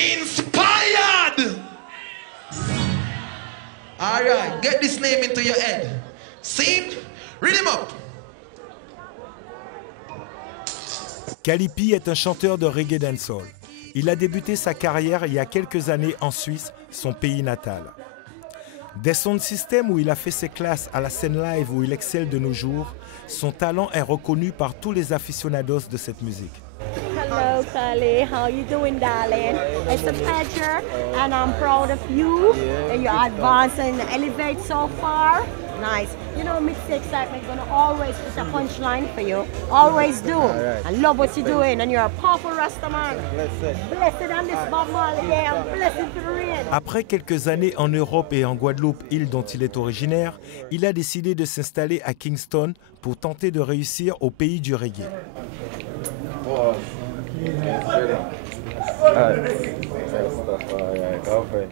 Inspired! All right, get this name into your head. Sing, read him up. Kalipi est un chanteur de reggae dancehall. Il a débuté sa carrière il y a quelques années en Suisse, son pays natal. Des sound systems où il a fait ses classes à la scène live où il excelle de nos jours, son talent est reconnu par tous les aficionados de cette musique. Hello, Kali. How you doing, darling? It's a pleasure, and I'm proud of you. And you're advancing and elevate so far. Nice. You know, Mix the Excitement gonna always put a punchline for you. Always do. Right. I love what you're doing, and you're a powerful Rasta man. Blessed on this Bob Marley Day, and blessed to the rain. Après quelques années en Europe et en Guadeloupe, île dont il est originaire, il a décidé de s'installer à Kingston pour tenter de réussir au pays du reggae.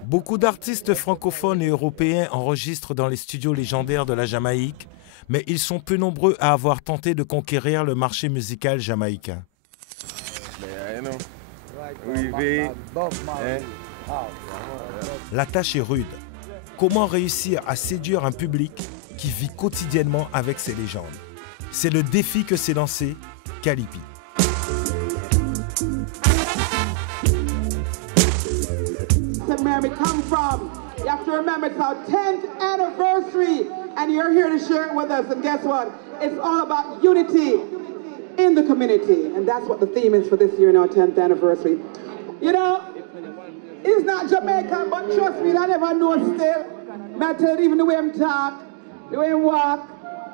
Beaucoup d'artistes francophones et européens enregistrent dans les studios légendaires de la Jamaïque, mais ils sont peu nombreux à avoir tenté de conquérir le marché musical jamaïcain. La tâche est rude. Comment réussir à séduire un public qui vit quotidiennement avec ces légendes? C'est le défi que s'est lancé Kalipi. Where we come from. You have to remember it's our 10th anniversary and you're here to share it with us, and guess what? It's all about unity in the community, and that's what the theme is for this year in our 10th anniversary. You know, it's not Jamaican, but trust me, I never know still. I tell you, even the way him talk, the way him walk,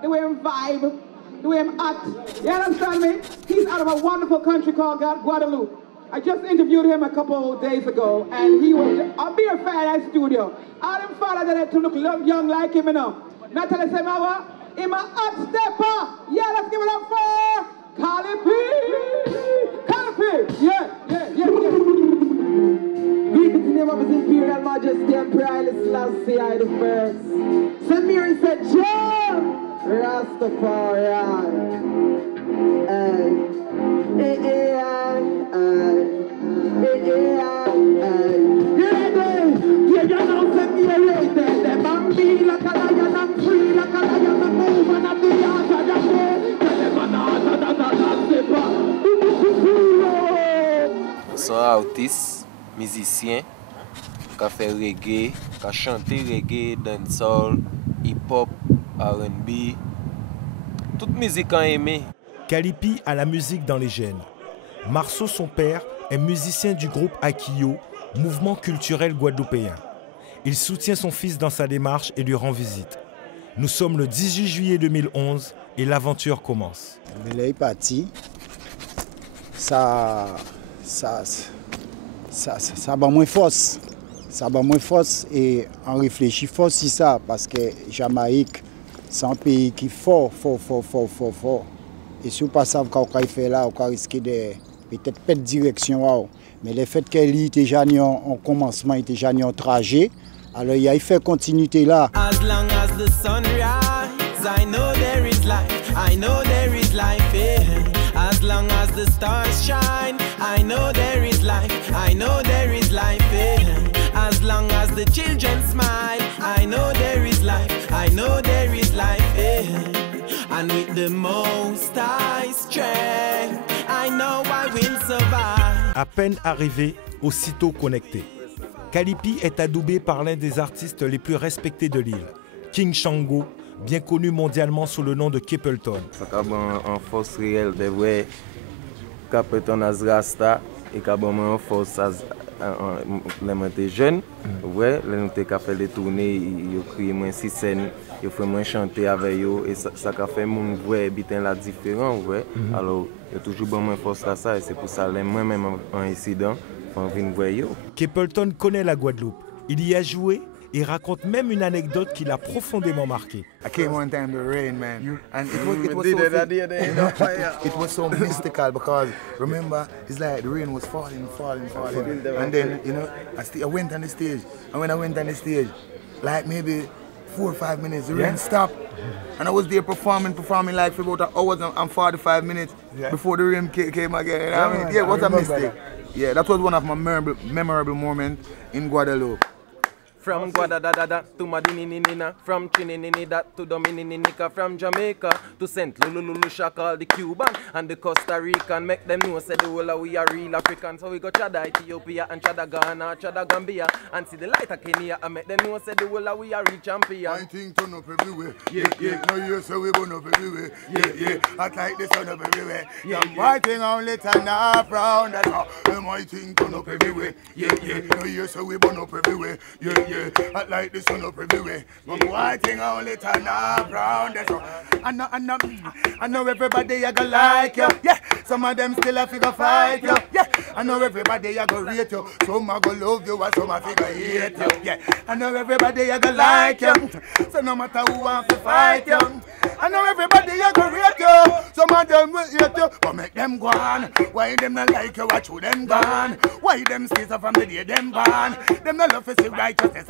the way him vibe, the way him act. You understand me? He's out of a wonderful country called Guadeloupe. I just interviewed him a couple of days ago, and he was a beer fan at studio. All them fathers that to look young like him, you know. Now tell us, him a hot stepper. Yeah, let's give it up for Kalipi. Kalipi. Yeah. Greetings in the name of His Imperial Majesty Emperor Haile Selassie I the First. Samir said, Joe Rastafari. Son artiste, musicien, qui fait reggae, qui chante reggae, dancehall, hip-hop, R&B, toute musique en aimé. Kalipi a la musique dans les gènes. Marceau, son père, est musicien du groupe Akio, mouvement culturel guadeloupéen. Il soutient son fils dans sa démarche et lui rend visite. Nous sommes le 18 juillet 2011 et l'aventure commence. Il est parti. Ça va moins force. Ça va moins force et on réfléchit fort sur ça parce que Jamaïque, c'est un pays qui est fort. Et si vous ne savez pas ce qu'on fait là, on risque de peut-être pas de direction. Mais le fait qu'elle était déjà en commencement, était déjà en trajet, alors il y a fait continuité là. As long as the sun rise, I know there is life. I know there is life. As long as the stars shine, I know there is life. I know there is life. As long as the children smile, I know there is life. I know there is life. And with the most high strength, I know I will survive. À peine arrivé, aussitôt connecté. Kalipi est adoubé par l'un des artistes les plus respectés de l'île, King Shango, bien connu mondialement sous le nom de Capleton. Ça a une force réelle de vrai, Capleton as Rasta, et qui a une force les j'étais jeune, ouais, les nous t'ai fait des tournées, ils ont créé moins six scènes, ils fait moins chanter avec eux et ça a fait mon vrai bitin là différent, ouais. Alors il y a toujours bon moins force à ça et c'est pour ça que moi même en incident, on vient voir eux. Capleton connaît la Guadeloupe, il y a joué et raconte même une anecdote qui l'a profondément marqué. I came one time to rain, man, and it was so mystical because remember, it's like the rain was falling, and then I went on the stage, and when I went on the stage, like maybe 4 or 5 minutes, the rain stopped, and I was there performing like for about an hour and 45 minutes before the rain came again. I mean, it was a mistake. Yeah, that was one of my memorable moments in Guadeloupe. From Guadalajara to Madinina, from Trinidad to Dominica, from Jamaica to St. Lucia, called the Cuban and the Costa Rican. Make them know, say the whole of we are real Africans. So we go Chada Ethiopia and Chada Ghana, Chada Gambia, and see the light of Kenya and make them know, say the whole of we are real champion. I think turn up everywhere, yeah. No you say we burn up everywhere, yeah. I like the sun up everywhere, yeah. My thing only turn up round, that's all. My thing turn up everywhere, yeah. No you say we burn up everywhere, yeah. I like the sun up everywhere. But one thing only turn up round. That's all. I know everybody I go like you. Yeah, some of them still a figure fight you. Yeah, I know everybody I go rate you. Some I go love you and some I figure hate you. Yeah, I know everybody I go like you. So no matter who wants to fight you, I know everybody I go rate you. Some of them will hate you, but make them go on. Why them not like you? Watch who them gone. Why them stays up from the day them born? Them not love to see righteousness.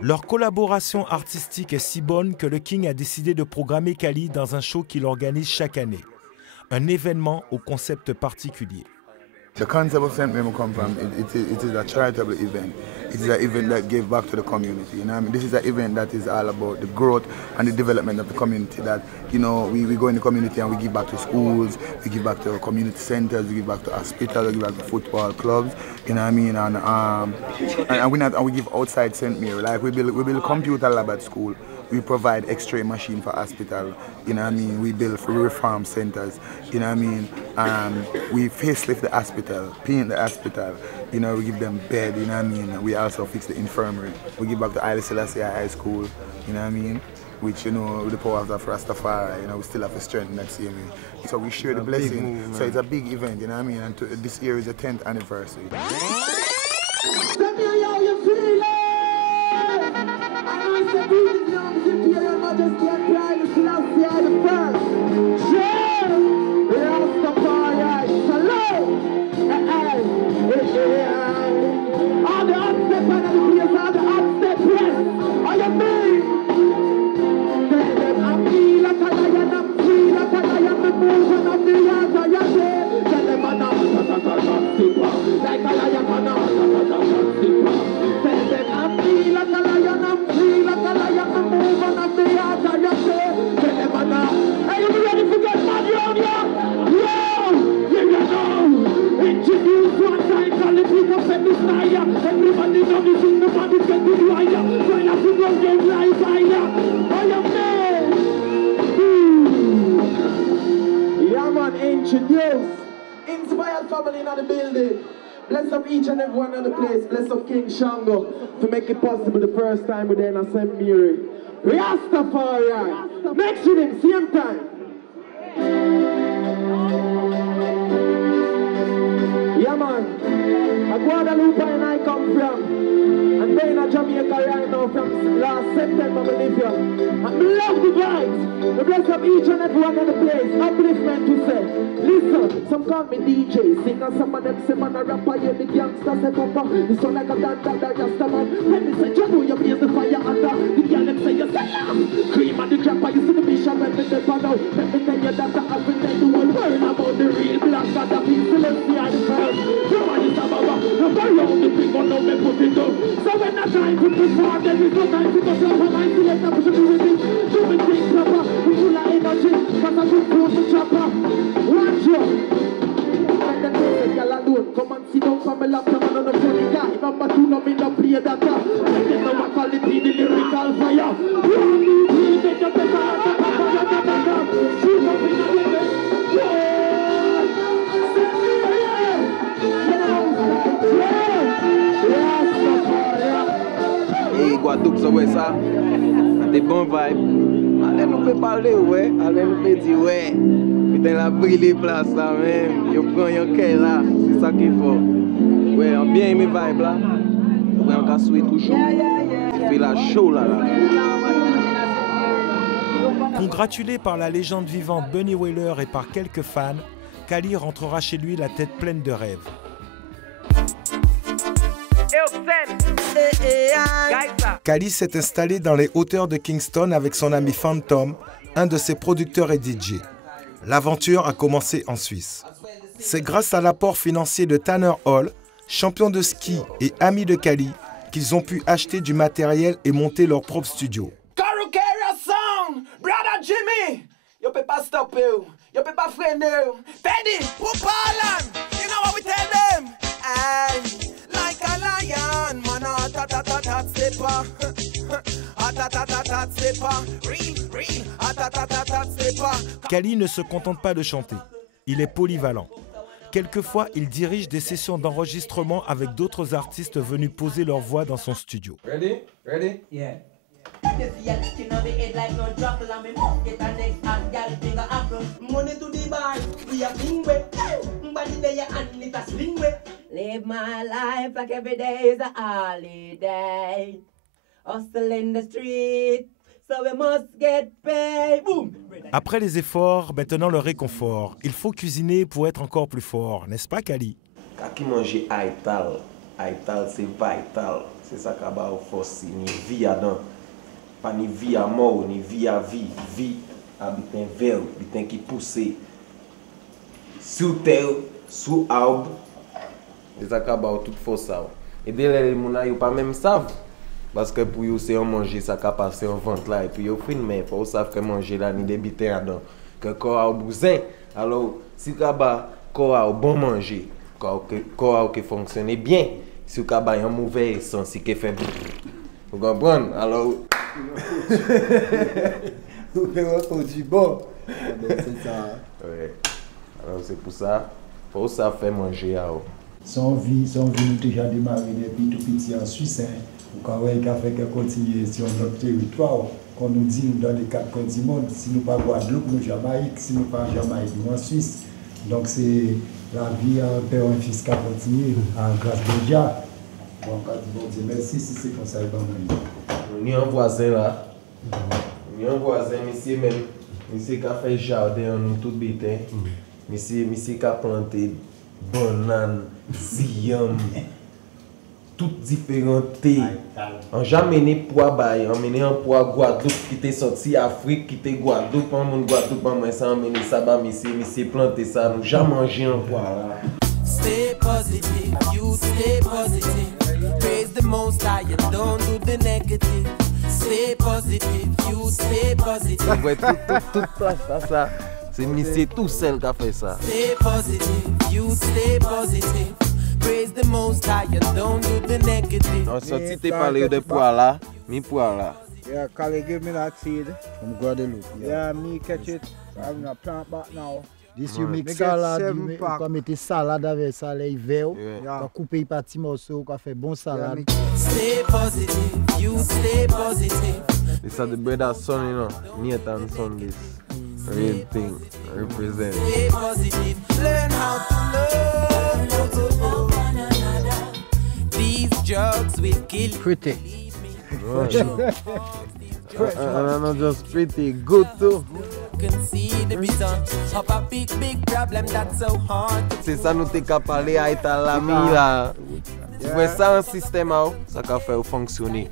Leur collaboration artistique est si bonne que le King a décidé de programmer Kali dans un show qu'il organise chaque année. Un événement au concept particulier. The concept of St. Mary come from, it is a charitable event. It is an event that gives back to the community. You know what I mean? This is an event that is all about the growth and the development of the community. That, you know, we go in the community and we give back to schools, we give back to community centers, we give back to hospitals, we give back to football clubs. You know what I mean? And we give outside St. Mary. Like we build a computer lab at school. We provide X-ray machine for hospital, you know what I mean? We build for reform centers, you know what I mean? We facelift the hospital, paint the hospital, you know, we give them bed, you know what I mean? We also fix the infirmary. We give back to Haile Selassie High School, you know what I mean? Which, you know, with the power of Rastafari, you know, we still have to strengthen that same way. So we share the blessing, so it's a big event, you know what I mean? And this year is the 10th anniversary. Imperial Majesty and Pride Selassie I the first. Sure! Rastafari, hello! All the upstep and the place, all the upstep press. Are you me? Tell them I'm free like a lion, I'm free like a lion, the movement of the yards are your day. Tell them I'm not like a lion, I'm not Tell them I'm free like a lion, I'm free like a lion, the movement of the yards are your day. Tell them I'm not. Are you ready to get money on ya? Yo! Here you go! Introduce one time, call the people from the fire. Everybody know this in the body, get the wire. When I put on game like fire. Are you mad? Yeah man, introduce. Inspired family in the building. Bless up each and every one in the place. Bless up King Shango to make it possible the first time we're there in St. Mary. Rastafari. Next with him, same time. Yeah man, a Guadeloupe and I come from. And they're in Jamaica right now from last September, I live here. And I love the vibes. We bless up each and every one in the place. Upliftment to say. Listen, some call me DJ, singer, some of them say man a rapper, yeah, the gangsters say papa. This one like a dance, just a man. Let me say, Jano, you blaze the fire under. The girl them say, you salam. Cream and the trapper, you see the bishop, let me never know. Let me tell you that I haven't tell the whole world about the real black God that is Selassie I the first. Nobody is a baba, nobody on the people, no me put it down. So when I time to perform, there is no time to go proper. My select up to do with it, do me things proper. We full of energy, cause I put food to chopper. Watch you. And then they say, y'all alone, come and sit down for me laptop and on the funny guy. Number two, no me no play that up. And then no one call it the lyrical fire. One, two, three, make your better, shoot up in the limit. Et Guadeloupe, ça ouais ça, des bons vibes. Allez nous peut parler ouais, allez nous peut dire ouais. Putain la brûlé place là même, yo prend yon cœur là, c'est ça qu'il faut. Ouais, on bien aimé vibe là. Ouais, on va souhaiter tout chaud. Et puis la show là. Congratulé par la légende vivante Bunny Wailer et par quelques fans, Kali rentrera chez lui la tête pleine de rêves. Kali s'est installé dans les hauteurs de Kingston avec son ami Phantom, un de ses producteurs et DJ. L'aventure a commencé en Suisse. C'est grâce à l'apport financier de Tanner Hall, champion de ski et ami de Kali, qu'ils ont pu acheter du matériel et monter leur propre studio. Brother Jimmy, you peux stopper, you peux freiner. Teddy, Pupalan, you know what we tell them? Aye, like a lion, man, ta slipper. Slipper, real, slipper. Kali ne se contente pas de chanter, il est polyvalent. Quelquefois, il dirige des sessions d'enregistrement avec d'autres artistes venus poser leur voix dans son studio. Ready? Ready? Yeah. Live my life like every day is a holiday. Hustle in the street, so we must get paid. Boom. Après les efforts, maintenant le réconfort. Il faut cuisiner pour être encore plus fort, n'est-ce pas Kali? Quand manger aital c'est vital. C'est ça qui a force, ni vie à dedans. Pas ni vie à mort, ni vie à vie. Vie à bitin vert, bitin qui pousse. Sur terre, sous arbre. C'est ça qui a toute force. Et dès les gens ne pas même savent. Parce que pour eux, c'est manger, ça a passé en ventre là. Et puis, ils fin mais pour savent que manger là, ni des bitins à dedans. Que corps a besoin. Alors, si vous avez corps a bon manger, corps qui fonctionne bien, si vous avez un mauvais essence, qui fait bien. Vous comprenez? Alors, vous pouvez du bon. C'est ça. Ouais. Alors, c'est pour ça, faut ça faire manger à eux. Son vie nous déjà démarré depuis tout petit en Suisse. Quand on a fait que continuer sur notre territoire, qu'on nous dit dans les 4 continents, si nous pas Guadeloupe, nous Jamaïque, si nous pas Jamaïque, nous en Suisse. Donc c'est la vie en père et fils qui continue, en grâce de Dieu. Bon, quand Dieu merci, si c'est comme ça, on y a un voisin là. On y a un voisin, monsieur même, monsieur qui a fait jardin, nous tout bétain. Monsieur qui a planté banane, siam. Toutes différentes thés. On jamais mené poids bail, on mené un poids Guadeloupe qui était sorti Afrique, qui était Guadeloupe, on mon Guadeloupe, moi ça mené ça bas monsieur planté ça, nous jamais mangé un poids là. Stay positive, you stay positive. Praise the most high and don't do the negative. Stay positive, you stay positive. Ouais, toute place ça. C'est monsieur tout seul qui a fait ça. Stay positive, you stay positive. Praise the most high and don't do the negative. On sorti te parler de poids là, mi poids là. Yeah, Kali give me that seed from Guadeloupe. Yeah, me catch it. I'm gonna plant back now. This you make salad, you can mettre salade avec ça, les verts, tu couper petits morceaux, tu fais bon salade. Stay positive, you stay positive. This is the brother son, you know, Nathan son this real thing represent. Stay positive, learn how to love one another. These drugs will kill. Pretty. And not just pretty, good too. Can see the reason of a big problem that's so hard. C'est ça nous t'es qu'à parler à l'ami là. Tu vois ça un système ça qu'a fait fonctionner.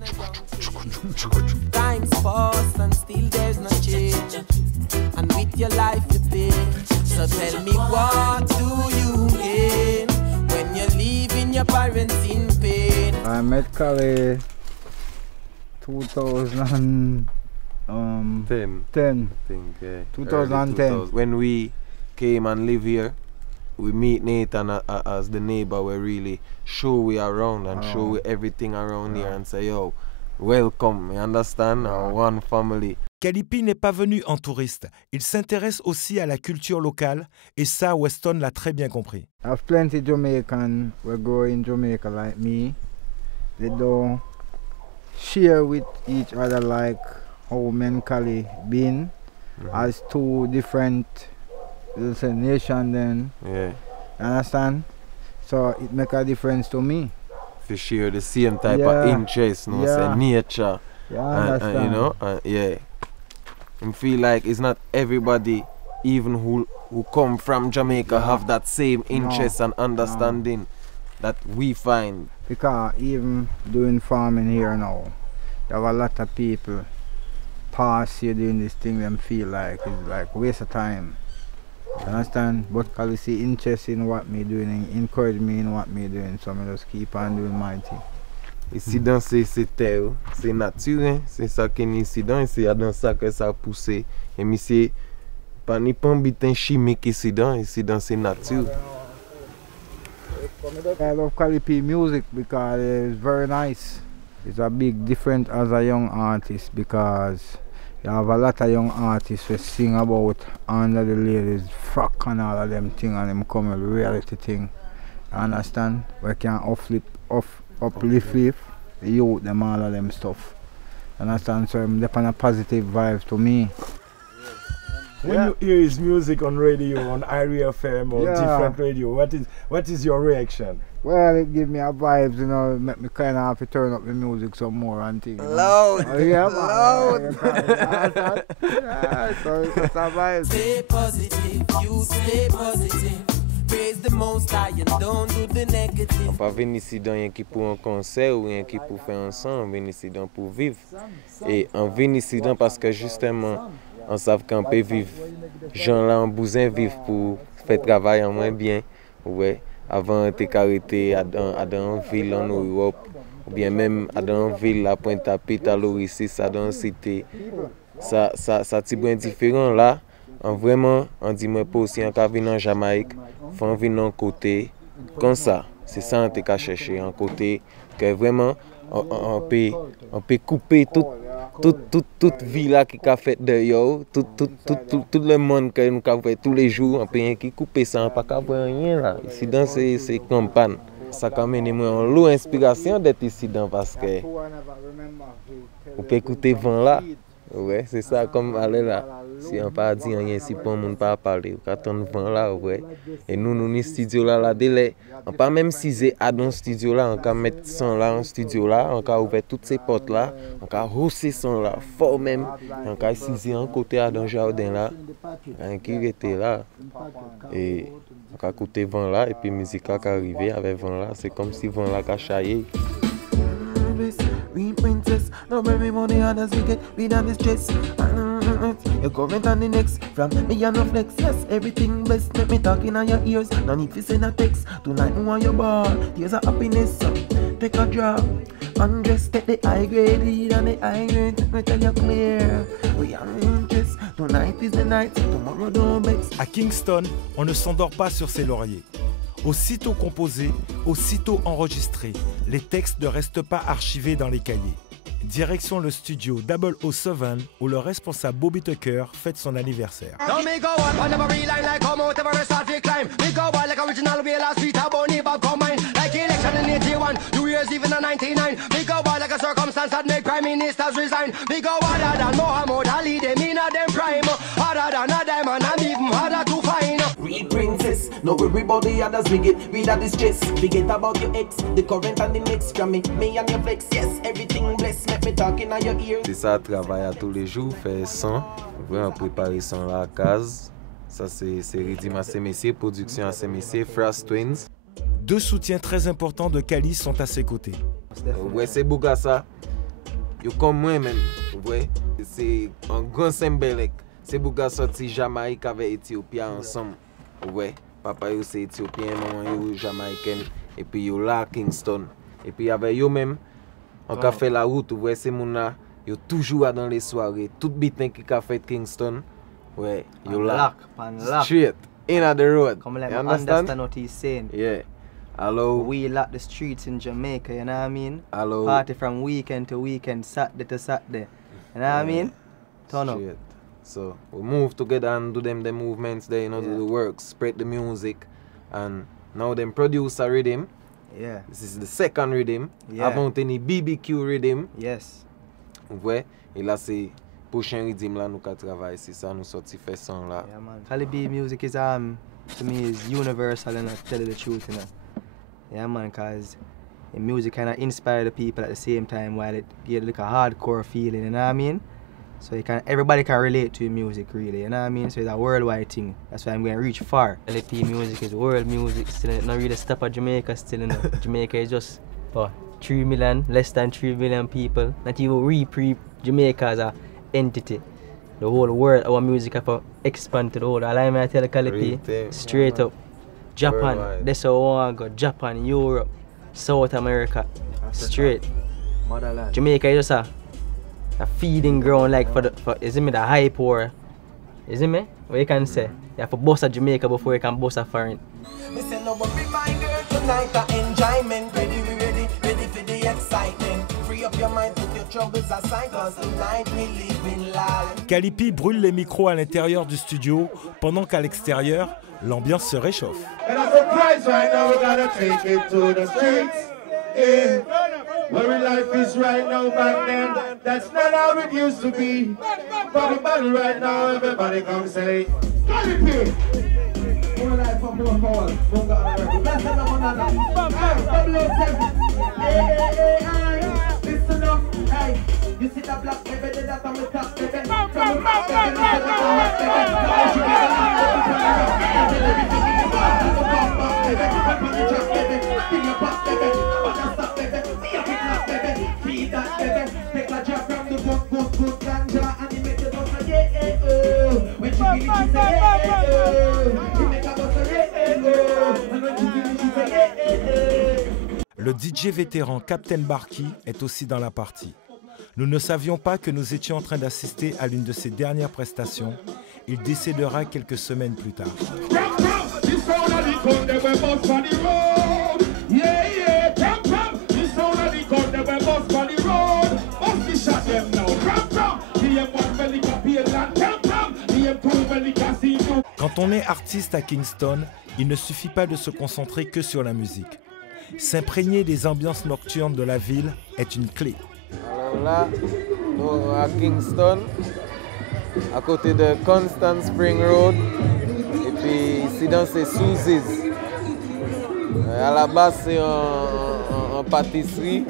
Time's fast and still there's no change. And with your life you pay. So tell me what do you gain when you're leaving your parents in pain? I met Kali 2010. 2010. When we came and live here, we meet Nathan as the neighbor. We really show we around and show we everything around here and say, yo, welcome, you understand? Our one family. Kali P n'est pas venu en touriste. Il s'intéresse aussi à la culture locale et ça, Weston l'a très bien compris. I have plenty Jamaican who go in Jamaica like me. They don't share with each other like how me and Kali been as two different nations then. Yeah. Understand? So it make a difference to me. To share the same type of interest, no, say nature. Yeah, understand. And, you know, yeah. And feel like it's not everybody, even who come from Jamaica, have that same interest and understanding that we find. Because even doing farming here now, there are a lot of people pass here doing this thing, them feel like it's like waste of time. Understand? But Cali see interest in what me doing and encourage me in what me doing, so I just keep on doing my thing. Ici dans c'est terre, c'est nature, c'est ça qui est ici dans, c'est dans ça que ça a poussé. Et mais c'est pas ni pas un bitin chimique ici dans c'est nature. I love Cali P music because it's very nice. It's a big difference as a young artist because you have a lot of young artists who sing about under the ladies, frock and all of them things and them come with reality thing. You understand? We can uplift the youth, them all of them stuff. You understand? So I'm on a positive vibe to me. When you hear his music on radio, on Irie FM or different radio, what is your reaction? Well, it gives me a vibes, you know, make me kind of have to turn up the music some more and things. Loud! Oh, yeah, loud! So it's a vibe. Stay positive, you stay positive. Praise the most high and don't do the negative. On pas venir ici dans rien qui pour un concert ou rien qui pour faire ensemble, on vient ici dans pour vivre. Et on vient ici dans parce que justement, on savent qu'on peut vivre. Gens là en Bousin vivent pour faire travail en moins bien. Ouais. Avant de t'arrêter à dans une ville en Europe, ou bien même dans une ville à Pointe-à-Pitre, à l'Oricis, dans une cité. Ça c'est bien différent là. Vraiment, on dit moi pas aussi en cas venir en Jamaïque, faut venir en côté comme ça. C'est ça on t'a chercher en côté que vraiment on peut couper toute vie là qui a fait dehors, tout le monde que nous avons fait tous les jours, on peut couper ça, on peut pas voir rien là. Ici dans c'est campagne. Ça a mené moi en lot inspiration d'être ici dans parce que on peut écouter vent là. Ouais, c'est ça comme aller là. Si on pas dit rien, si pas monde pas parler, on attend vent là, ouais. Et nous studio là délai. On pas même ciser à dans studio là, on peut mettre son là en studio là, on peut ouvrir toutes ces portes là, on peut hausser son là fort même, on peut ciser en côté à dans jardin là, qui était là. Et on peut écouter vent là et puis musique qui arriver avec vent là, c'est comme si vent là qu'a chaillé. We princess, no worry money others we get, we done this stress. Your current on the next, from me and no flex, yes, everything blessed, make me talking on your ears, no need to send a text, tonight me want your ball, tears of happiness, take a drop, undress, take the high grade, lead on the high grade, let me tell you clear, we are interest, tonight is the night, tomorrow don't vex. À Kingston, on ne s'endort pas sur ses lauriers. Aussitôt composés, aussitôt enregistrés, les textes ne restent pas archivés dans les cahiers. Direction le studio 007 où le responsable Bobby Tucker fête son anniversaire. No worry about the others, we that is stress. Forget about your ex, the current and the mix. From me and your flex, yes, everything bless. Let me talking on your ear. C'est ça, travail à tous les jours, faire son, vraiment préparer son la case. Ça c'est Redim à ses messieurs, production à ses messieurs, Frost Twins. Deux soutiens très importants de Cali sont à ses côtés. Ouais, c'est Bougassa. Yo comme moi même, ouais, c'est un grand symbole. C'est Bougassa sorti Jamaïque avec Éthiopie ensemble. Ouais. Papa yo c'est éthiopien, maman yo jamaïcaine et puis yo là Kingston. Et puis avec yo même on a fait la route, ouais, c'est mon là, yo toujours dans les soirées, tout bitin qui a fait Kingston. Ouais, yo là. Straight in the road. Come let me understand what he's saying. Yeah. Hello. We lock the streets in Jamaica, you know what I mean? Hello. Party from weekend to weekend, Saturday to Saturday. You know what I mean? Turn up. So we move together and do the movements there, you know, do the work, spread the music, and now them produce a rhythm. Yeah. This is the second rhythm. Yeah. Avant any BBQ rhythm. Yes. Ouais. Et là c'est prochain rhythm là nous travailler, c'est ça nous sorti faire son là. Yeah man. Cali B music is to me is universal and I tell you the truth, you know. Yeah man, cause the music kinda inspire the people at the same time while it get like a hardcore feeling, you know what I mean? So everybody can relate to music really, you know what I mean? So it's a worldwide thing. That's why I'm going to reach far. LP music is world music, still not really stop at Jamaica still, you know. Jamaica is just 3 million, less than 3 million people. Not even Jamaica as an entity. The whole world, our music have expand to the whole. I may tell Cali P straight up. Japan, that's how I want to go. Japan, Europe, South America, straight. Motherland. Jamaica is just a feeding ground like for is it me the high poor? Is it me? What you can say? You have to boss a Jamaica before you can boss a foreign. Listen, no, but be my girl tonight, enjoyment. Ready for the excitement. Free up your mind, put your troubles aside, cause tonight we live in life. Cali P brûle les micros à l'intérieur du studio, pendant qu'à l'extérieur, l'ambiance se réchauffe. And a surprise right now, we're gonna take it to the streets. Yeah. Where life is right now, back then, that's not how it used to be. For the battle right now, everybody come say, Cali P! More life for more power. That's another one. Hey, listen up, hey. You see that black baby, that's on the top, baby. From the back, Le DJ vétéran Captain Barky est aussi dans la partie. Nous ne savions pas que nous étions en train d'assister à l'une de ses dernières prestations. Il décédera quelques semaines plus tard. Quand on est artiste à Kingston, il ne suffit pas de se concentrer que sur la musique. S'imprégner des ambiances nocturnes de la ville est une clé. Alors là, nous à Kingston, à côté de Constant Spring Road, et puis ici dans ces Susie's. À la base, c'est en pâtisserie,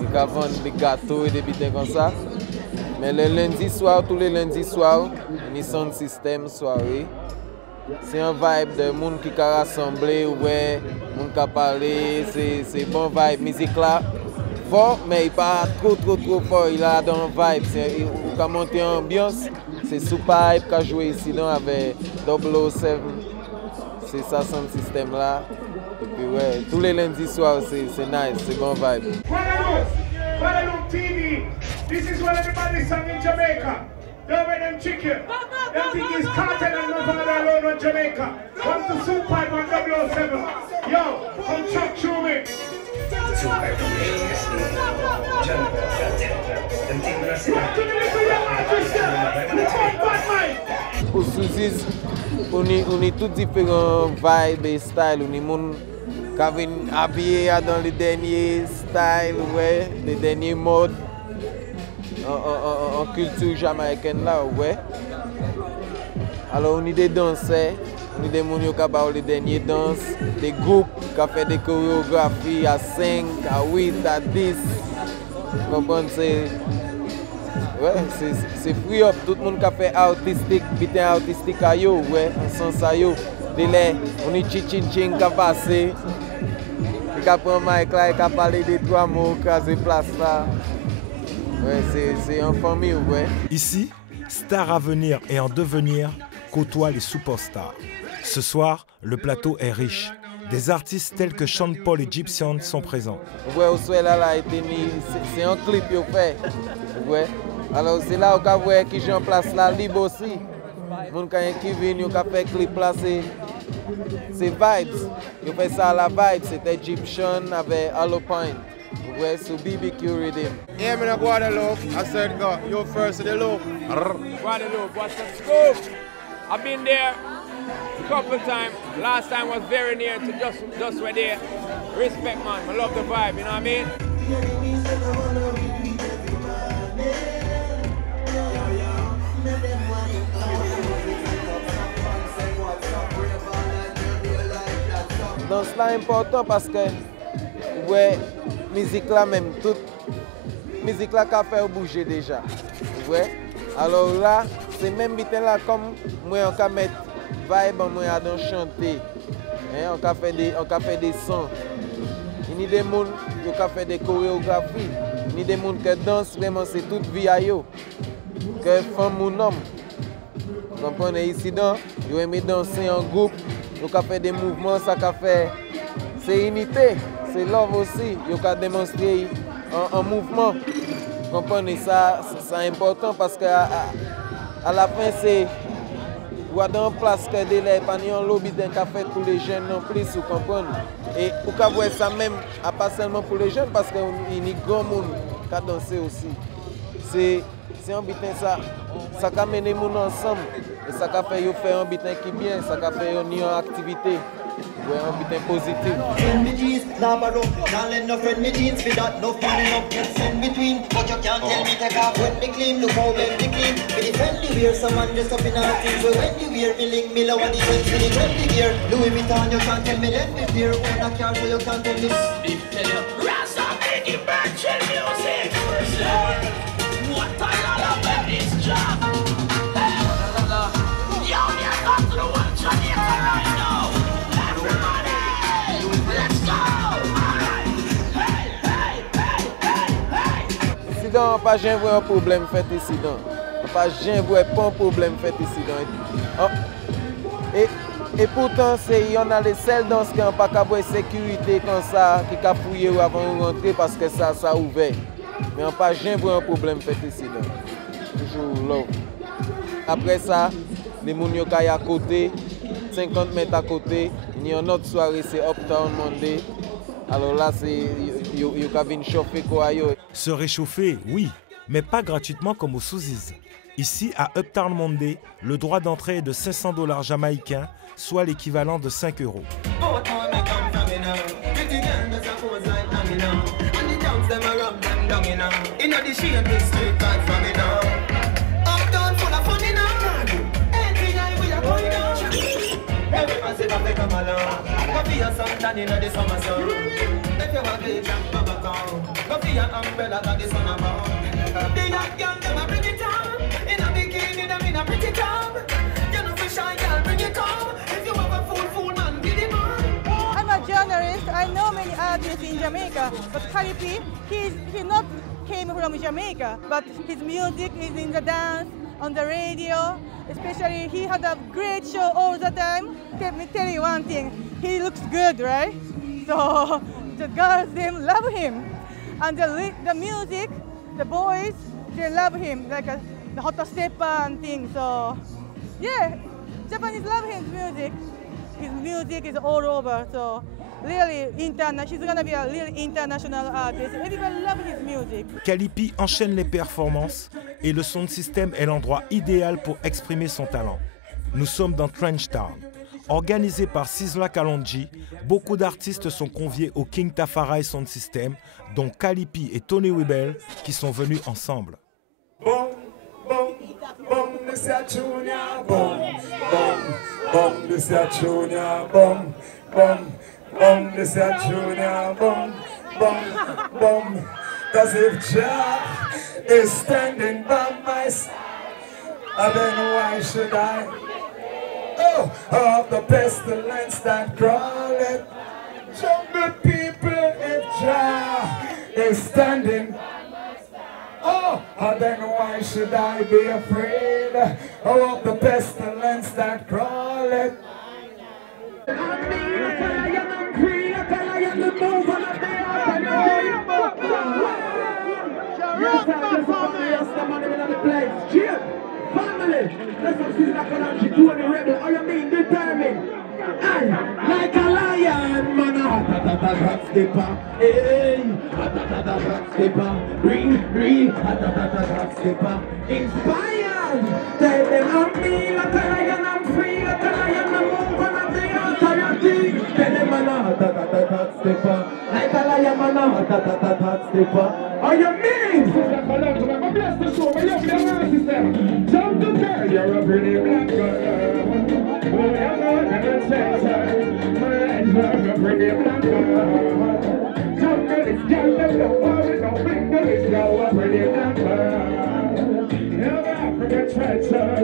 ils vendent des gâteaux et des bitins comme ça. Mais le lundi soir, tous les lundis soirs, ils sont un système soirée. C'est un vibe de monde qui a rassemblé, ouais, monde qui a parlé, c'est bon vibe, musique là. Fort, mais il pas trop fort, il a dans le vibe, il a monté en ambiance, c'est Super Hype qui a joué ici donc avec 007, c'est ça son système là. Et puis ouais, tous les lundis soirs c'est nice, c'est bon vibe. Guadalupe TV, this is what everybody sang in Jamaica. Don't let them trick you. Them thing is cartel and no father alone in Jamaica. Come to Super Hype on 007. Yo, come chat through me. Pour Susie's, on est tous différents vibes et styles. On est monde qui viennent habillés dans les derniers styles, ouais, les derniers modes en culture jamaïcaine là, ouais. Alors on est des danseurs, on est des gens qui ont les dernières danses, des groupes qui ont fait des chorégraphies à 5, à 8, à 10. Vous comprenez? C'est free up, tout le monde qui a fait artistique, bitin artistique à yo, ouais, en sens à yo. Délai, on est chichin qui a passé, qui a pris un mic là, qui a parlé des trois mots, qui a place là. Ouais, c'est en famille, ouais. Ici, stars à venir et en devenir côtoient les superstars. Ce soir, le plateau est riche. Des artistes tels que Sean Paul et Gypsy sont présents. Ouais, au soir là, c'est un clip qu'il fait. Ouais. Alors c'est là où on voit qui j'en place là libre aussi. Les gens qui viennent, ils fait clip là, c'est vibes. Ils fait ça à la vibe, c'était Egyptian avec Alpine. Ouais, so BBQ Rhythm. Yeah, I'm in Guadalupe. I said, go, you first to the loop. Guadalupe, what's the scoop? I've been there a couple of times. Last time was very near to just right there. Respect, man. I love the vibe, you know what I mean? Donc c'est important parce que ouais, musique là même toute musique là qu'a fait bouger déjà. Ouais. Alors là, c'est même bitin là comme moi on peut mettre vibe moi à dans chanter. Hein, on peut faire des sons. Il y a des gens qui ont fait des chorégraphies. Il y a des gens qui dansent vraiment, c'est toute vie à eux. Que femme ou homme. Comprenez, ici dans, ils aiment danser en groupe, ils ont fait des mouvements, ça qu'a fait, c'est unité, c'est love aussi, ils ont démontré en mouvement. Comprenez, ça c'est important parce qu'à la fin c'est ou dans une place que délai pas un lobby d'un café pour les jeunes non plus, vous comprenez. Et vous pouvez voir ça même, pas seulement pour les jeunes, parce qu'il y a grand monde qui a dansé aussi. C'est un butin ça a mené les gens ensemble. Et ça a fait faire un butin qui est bien, ça a fait une activité. Un butin positif. Send me jeans, nah borrow, nah lend no friend me jeans for that, no feeling up, get send between. But you can't tell me take off when me clean, look how them me clean. Me defend the wear, someone dressed up in our things. So when you wear me link, me love and the friends, me defend the gear. Louis Vuitton, you can't tell me let me fear. Own a car, so you can't tell me. Tell you, Rasta making virtual music. What I love about this job. Yo, me I got to the one Jamaica right now. On n'a pas jamais un problème fait ici. On n'a pas jamais un problème fait ici. Et pourtant, il y en a les seules danses qui n'ont pas de sécurité comme ça, qui ont fouillé avant de rentrer parce que ça a ouvert. Mais on n'a pas jamais un problème fait ici. Toujours là. Après ça, les gens qui sont à côté, 50 mètres à côté, il y a une autre soirée, c'est Uptown Monday. Alors là, il y a une chauffer quoi. Se réchauffer, oui, mais pas gratuitement comme au Souziz. Ici, à Uptown Monday, le droit d'entrée est de $500 jamaïcains, soit l'équivalent de 5 €. I'm a journalist. I know many artists in Jamaica, but Cali P, he not came from Jamaica, but his music is in the dance, on the radio. Especially, he had a great show all the time. Let me tell you one thing, he looks good, right? So the girls, they love him. And the music, the boys, they love him, like the Hotta Steppa and things. So yeah, Japanese love his music. His music is all over, so really he's gonna be a really international artist. Everybody loves his music. Cali P enchaîne les performances et le sound system est l'endroit idéal pour exprimer son talent. Nous sommes dans Trench Town. Organisé par Sizzla Kalonji, beaucoup d'artistes sont conviés au King Tafari Sound System, dont Cali P et Tony Wibble qui sont venus ensemble. Boom, boom, boom, this a junior, boom, boom, boom, this a junior, boom, boom, boom, this a junior, boom, boom, boom. Cause if Jah is standing by my side, then why should I? Oh, of the pestilence that crawleth, jungle people, if Jah is standing. Oh, then why should I be afraid of the pestilence that crawleth? Family, let's go see that Kalonji to the rebel. All you mean determined? Like a lion, man, hot skipper. Hey, hot skipper. Ring, hot skipper. Inspired. Tell them I'm me, like a lion, I'm free, like a lion, I'm moving, I'm the authority. Tell them I'm hot skipper. Like a lion, man, hot skipper. All you mean? Bless the show, my young system. Jump to girl, you're a pretty black girl. Oh, you're more than a sexer. My love, a pretty black girl. Some girl is young, they don't worry, no big girl is you're a pretty black girl. You're African treasure,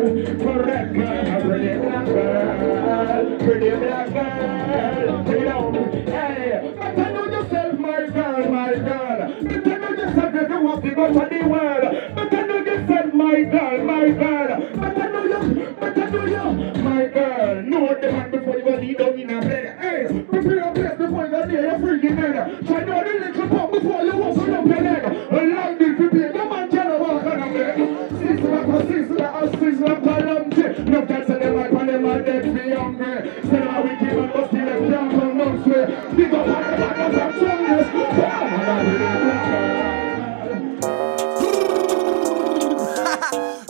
correct girl, a pretty black girl. Pretty black girl, you know, hey, but I know yourself, my girl, my girl. But I know yourself if you want to go to the world. But I know yourself, my girl, my girl. But I know here, you're freaking nerd. Try to do a little pop before you open up your leg. A long day to be a man can walk on a leg. Sizzler, Palamti. No cats in the mic on them and they be hungry. Say how we keep on busting the camp on months way. Big up on the back of our tongues.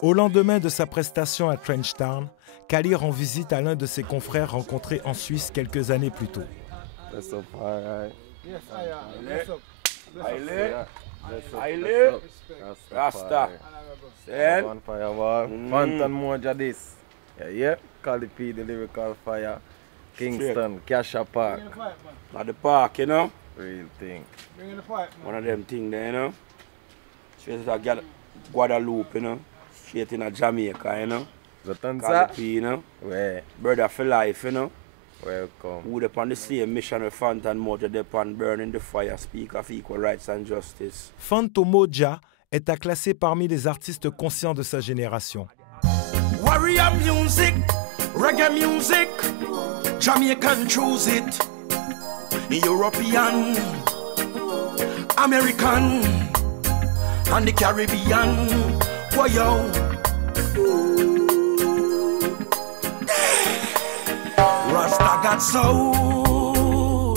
Au lendemain de sa prestation à Trenchtown, Kali rend visite à l'un de ses confrères rencontrés en Suisse quelques années plus tôt. Rasta. Fantan Moja this. Yeah. Kali P, the Lyrical Fire. Kingston, Casha Park. At the park, you know? Real thing. One of them things there, you know? Straight to Guadeloupe, you know? Straight in Jamaica, you know? Kali P, you know? Ouais. Brother for life, you know? Welcome. Who upon the same mission with Fantan Moja, they upon burning the fire, speak of equal rights and justice. Fantan Moja est à classer parmi les artistes conscients de sa génération. Warrior music, reggae music, Jamaican choose it, European, American, and the Caribbean. Why yo? Rasta got soul,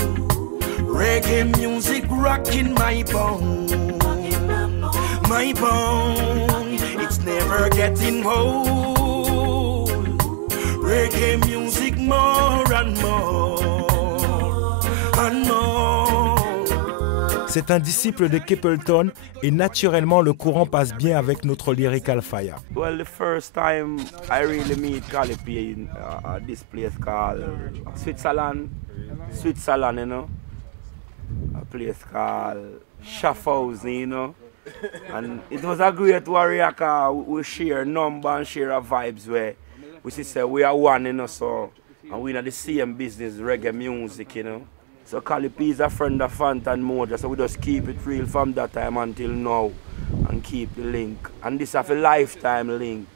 reggae music rocking my bone, my bone. It's never getting old. Reggae music more and more and more. C'est un disciple de Capleton et naturellement le courant passe bien avec notre Lyrical Fire. Well, the first time I really meet Kali P in this place called Switzerland, you know, a place called Schaffhausen, you know. And it was a great warrior because we share number and share our vibes where we say we are one, you know, so, and we in the same business, reggae music, you know. So Kali P is a friend of Fantan Moja, so we just keep it real from that time until now and keep the link. And this is a lifetime link.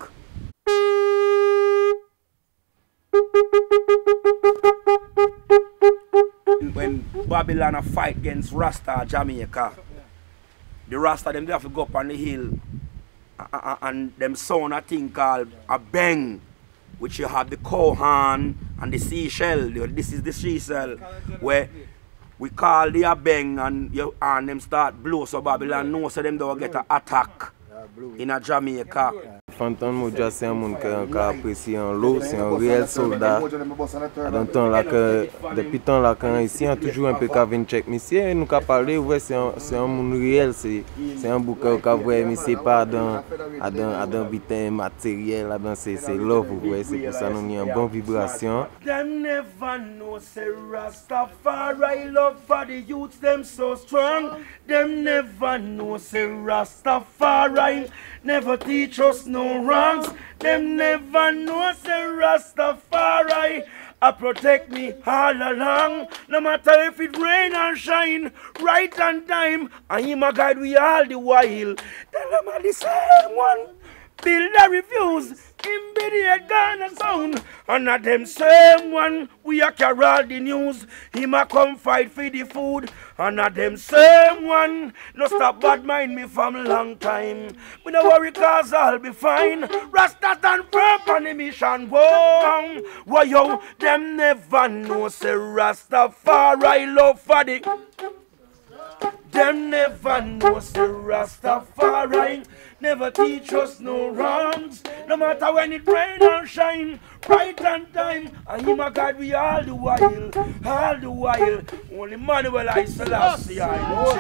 When Babylon fight against Rasta Jamaica, the Rasta them they have to go up on the hill and them sound a thing called a bang, which you have the cow horn and the seashell. This is the seashell where we call the a bang and them start blow, so Babylon know so them don't get an attack in a Jamaica. Fantan Moja, c'est un monde qui a apprécié en l'eau, c'est un réel soldat. Dans temps là que depuis temps là quand ici on toujours un peu Kevin check monsieur nous qu'a parlé ouais c'est un monde réel, c'est un bouquin qu'a vrai mais c'est pas dans bitin matériel là dans c'est love ouais, c'est pour ça nous y a une bonne vibration. Them never know say Rastafari love for the youths them so strong. Them never know say Rastafari never teach us no wrongs. Them never know say Rastafari I protect me all along. No matter if it rain or shine, right on time, and him a guide we all the while. Tell them all the same one. Build a refuse, him be the Ghana sound. And at them same one, we a carry all the news. Him a come fight for the food. And at them same one, no stop bad mind me from long time. We no worry cause I'll be fine. Rasta stand firm on the mission. Whoa, why yo, them never know say Rastafari love for the. Them never know say Rastafari never teach us no wrongs. No matter when it rain or shine, right on time, and him a God we all the while, all the while. Only Manuel I Selassie I know.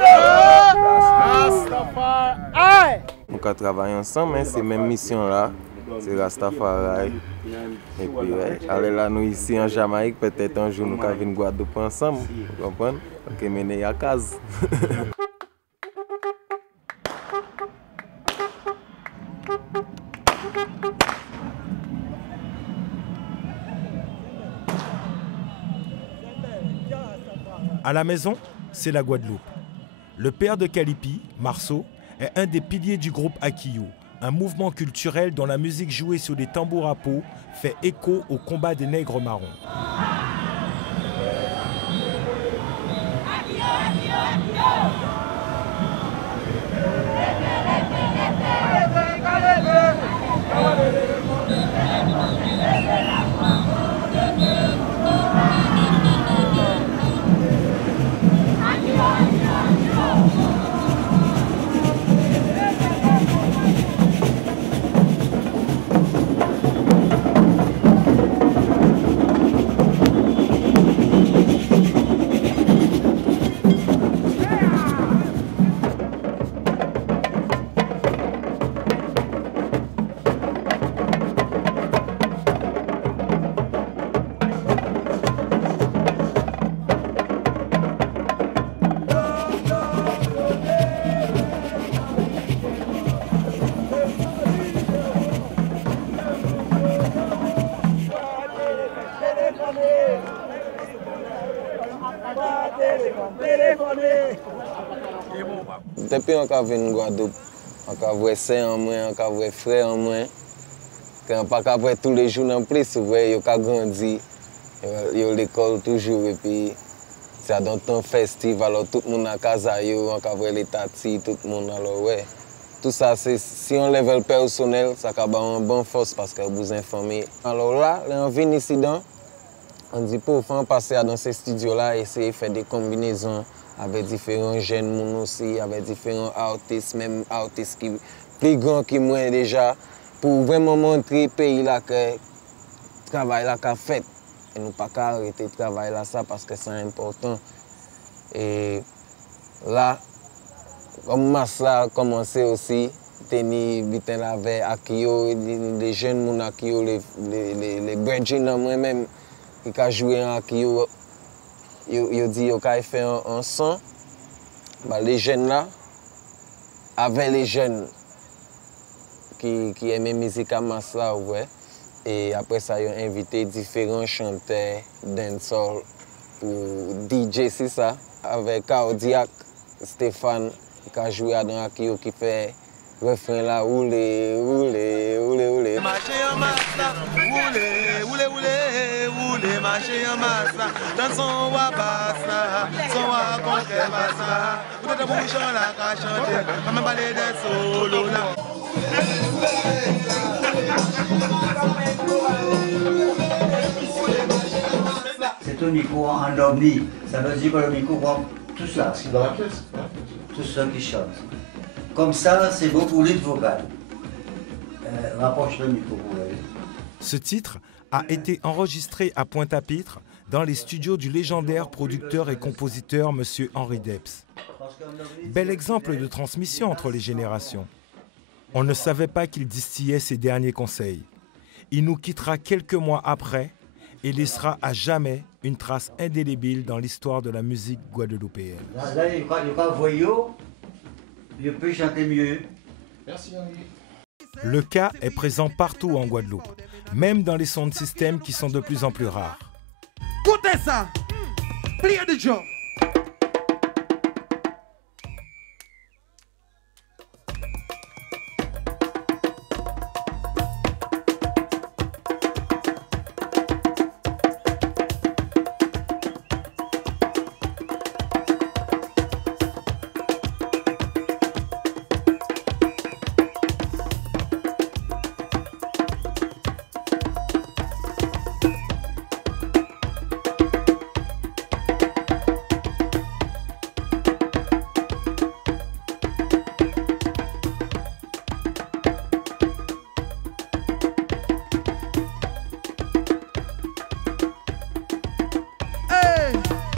Rastafari. On va travailler ensemble, hein, c'est même mission là, c'est Rastafari. Et puis allez là nous ici en Jamaïque, peut-être un jour nous allons venir Guadeloupe ensemble, vous comprenez? Ok, mener à case. À la maison, c'est la Guadeloupe. Le père de Kali P, Marceau, est un des piliers du groupe Akiyo, un mouvement culturel dont la musique jouée sur des tambours à peau fait écho au combat des nègres marrons. Depuis on a vu une Guadeloupe, on a vu ça en moins, on a vu frère en moins. Quand on a vu tous les jours en plus, on a grandi, on a l'école toujours et puis c'est dans un festival, alors tout le monde a casa, on a vu les tatis, tout le monde alors ouais. Tout ça, si on level personnel, ça a une bonne force parce que vous informez. Alors là, on vient ici, on dit pour passer dans ces studios-là, essayer de faire des combinaisons avec différents jeunes monde aussi, avec différents artistes, même artistes qui plus grands que moi déjà, pour vraiment montrer au pays là que le travail là qu'a fait. Et nous pas arrêter le travail là ça parce que c'est important. Et là, comme Masla a commencé aussi, tenir bitin la veille Akio, les jeunes moun Akio, les brethren moi-même qui ont joué en Akio, ils dit qu'ils ont fait un son. Bah, les jeunes là, avec les jeunes qui aiment la musique à Masla, ouais. Et après ça, ils ont invité différents chanteurs dancehall pour DJ, c'est ça, avec Cardiac, Stéphane. Qui a joué dans Akio qui fait refrain là, oule, oule, oule, oule. Marcher en masse là, oule, oule, oule, oule, marcher en masse là, dans son wabasse là, son wakonke basse là, ou de bouchon là, qu'a chanté, à même parler des solos là. C'est un micro en omni, ça veut dire que le micro prend tout ça, ce qui va tout ceux qui chantent. Comme ça, c'est beaucoup de vocales. Rapproche le micro pour elle. Ce titre a été enregistré à Pointe-à-Pitre dans les studios du légendaire producteur et compositeur M. Henri Debs. Bel exemple de transmission entre les générations. On ne savait pas qu'il distillait ses derniers conseils. Il nous quittera quelques mois après et laissera à jamais une trace indélébile dans l'histoire de la musique guadeloupéenne. Là, il n'y a pas voyou, il peut chanter mieux. Merci Henri. Le cas est présent partout en Guadeloupe, même dans les sound systems qui sont de plus en plus rares. Écoutez ça! Play the drum!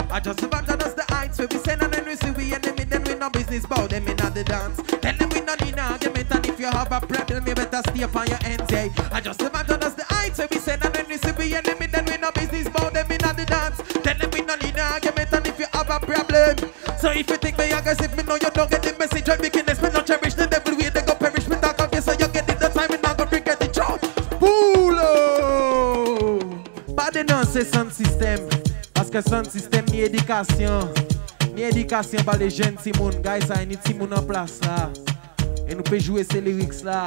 I just about to dust the heights where we send and then we see we enemy, then we no business bout them in the dance. Tell them we no need argument, and if you have a problem, you better stay upon your ends, yeah. I just about to dust the heights where we send and then we see we enemy, then we no business bout them in the dance. Tell them we no need argument, and if you have a problem. So if you think me aggressive, me know you don't get the message. I'm making this, me not cherish the devil way they go perish. Me talk of you, so you get it the time, me not go forget the job. Boulot! Pas de non, c'est son système. Parce que son système ni éducation par les jeunes Simon, guys, ça y est Simon en place là. Et nous pouvons jouer ces lyrics là.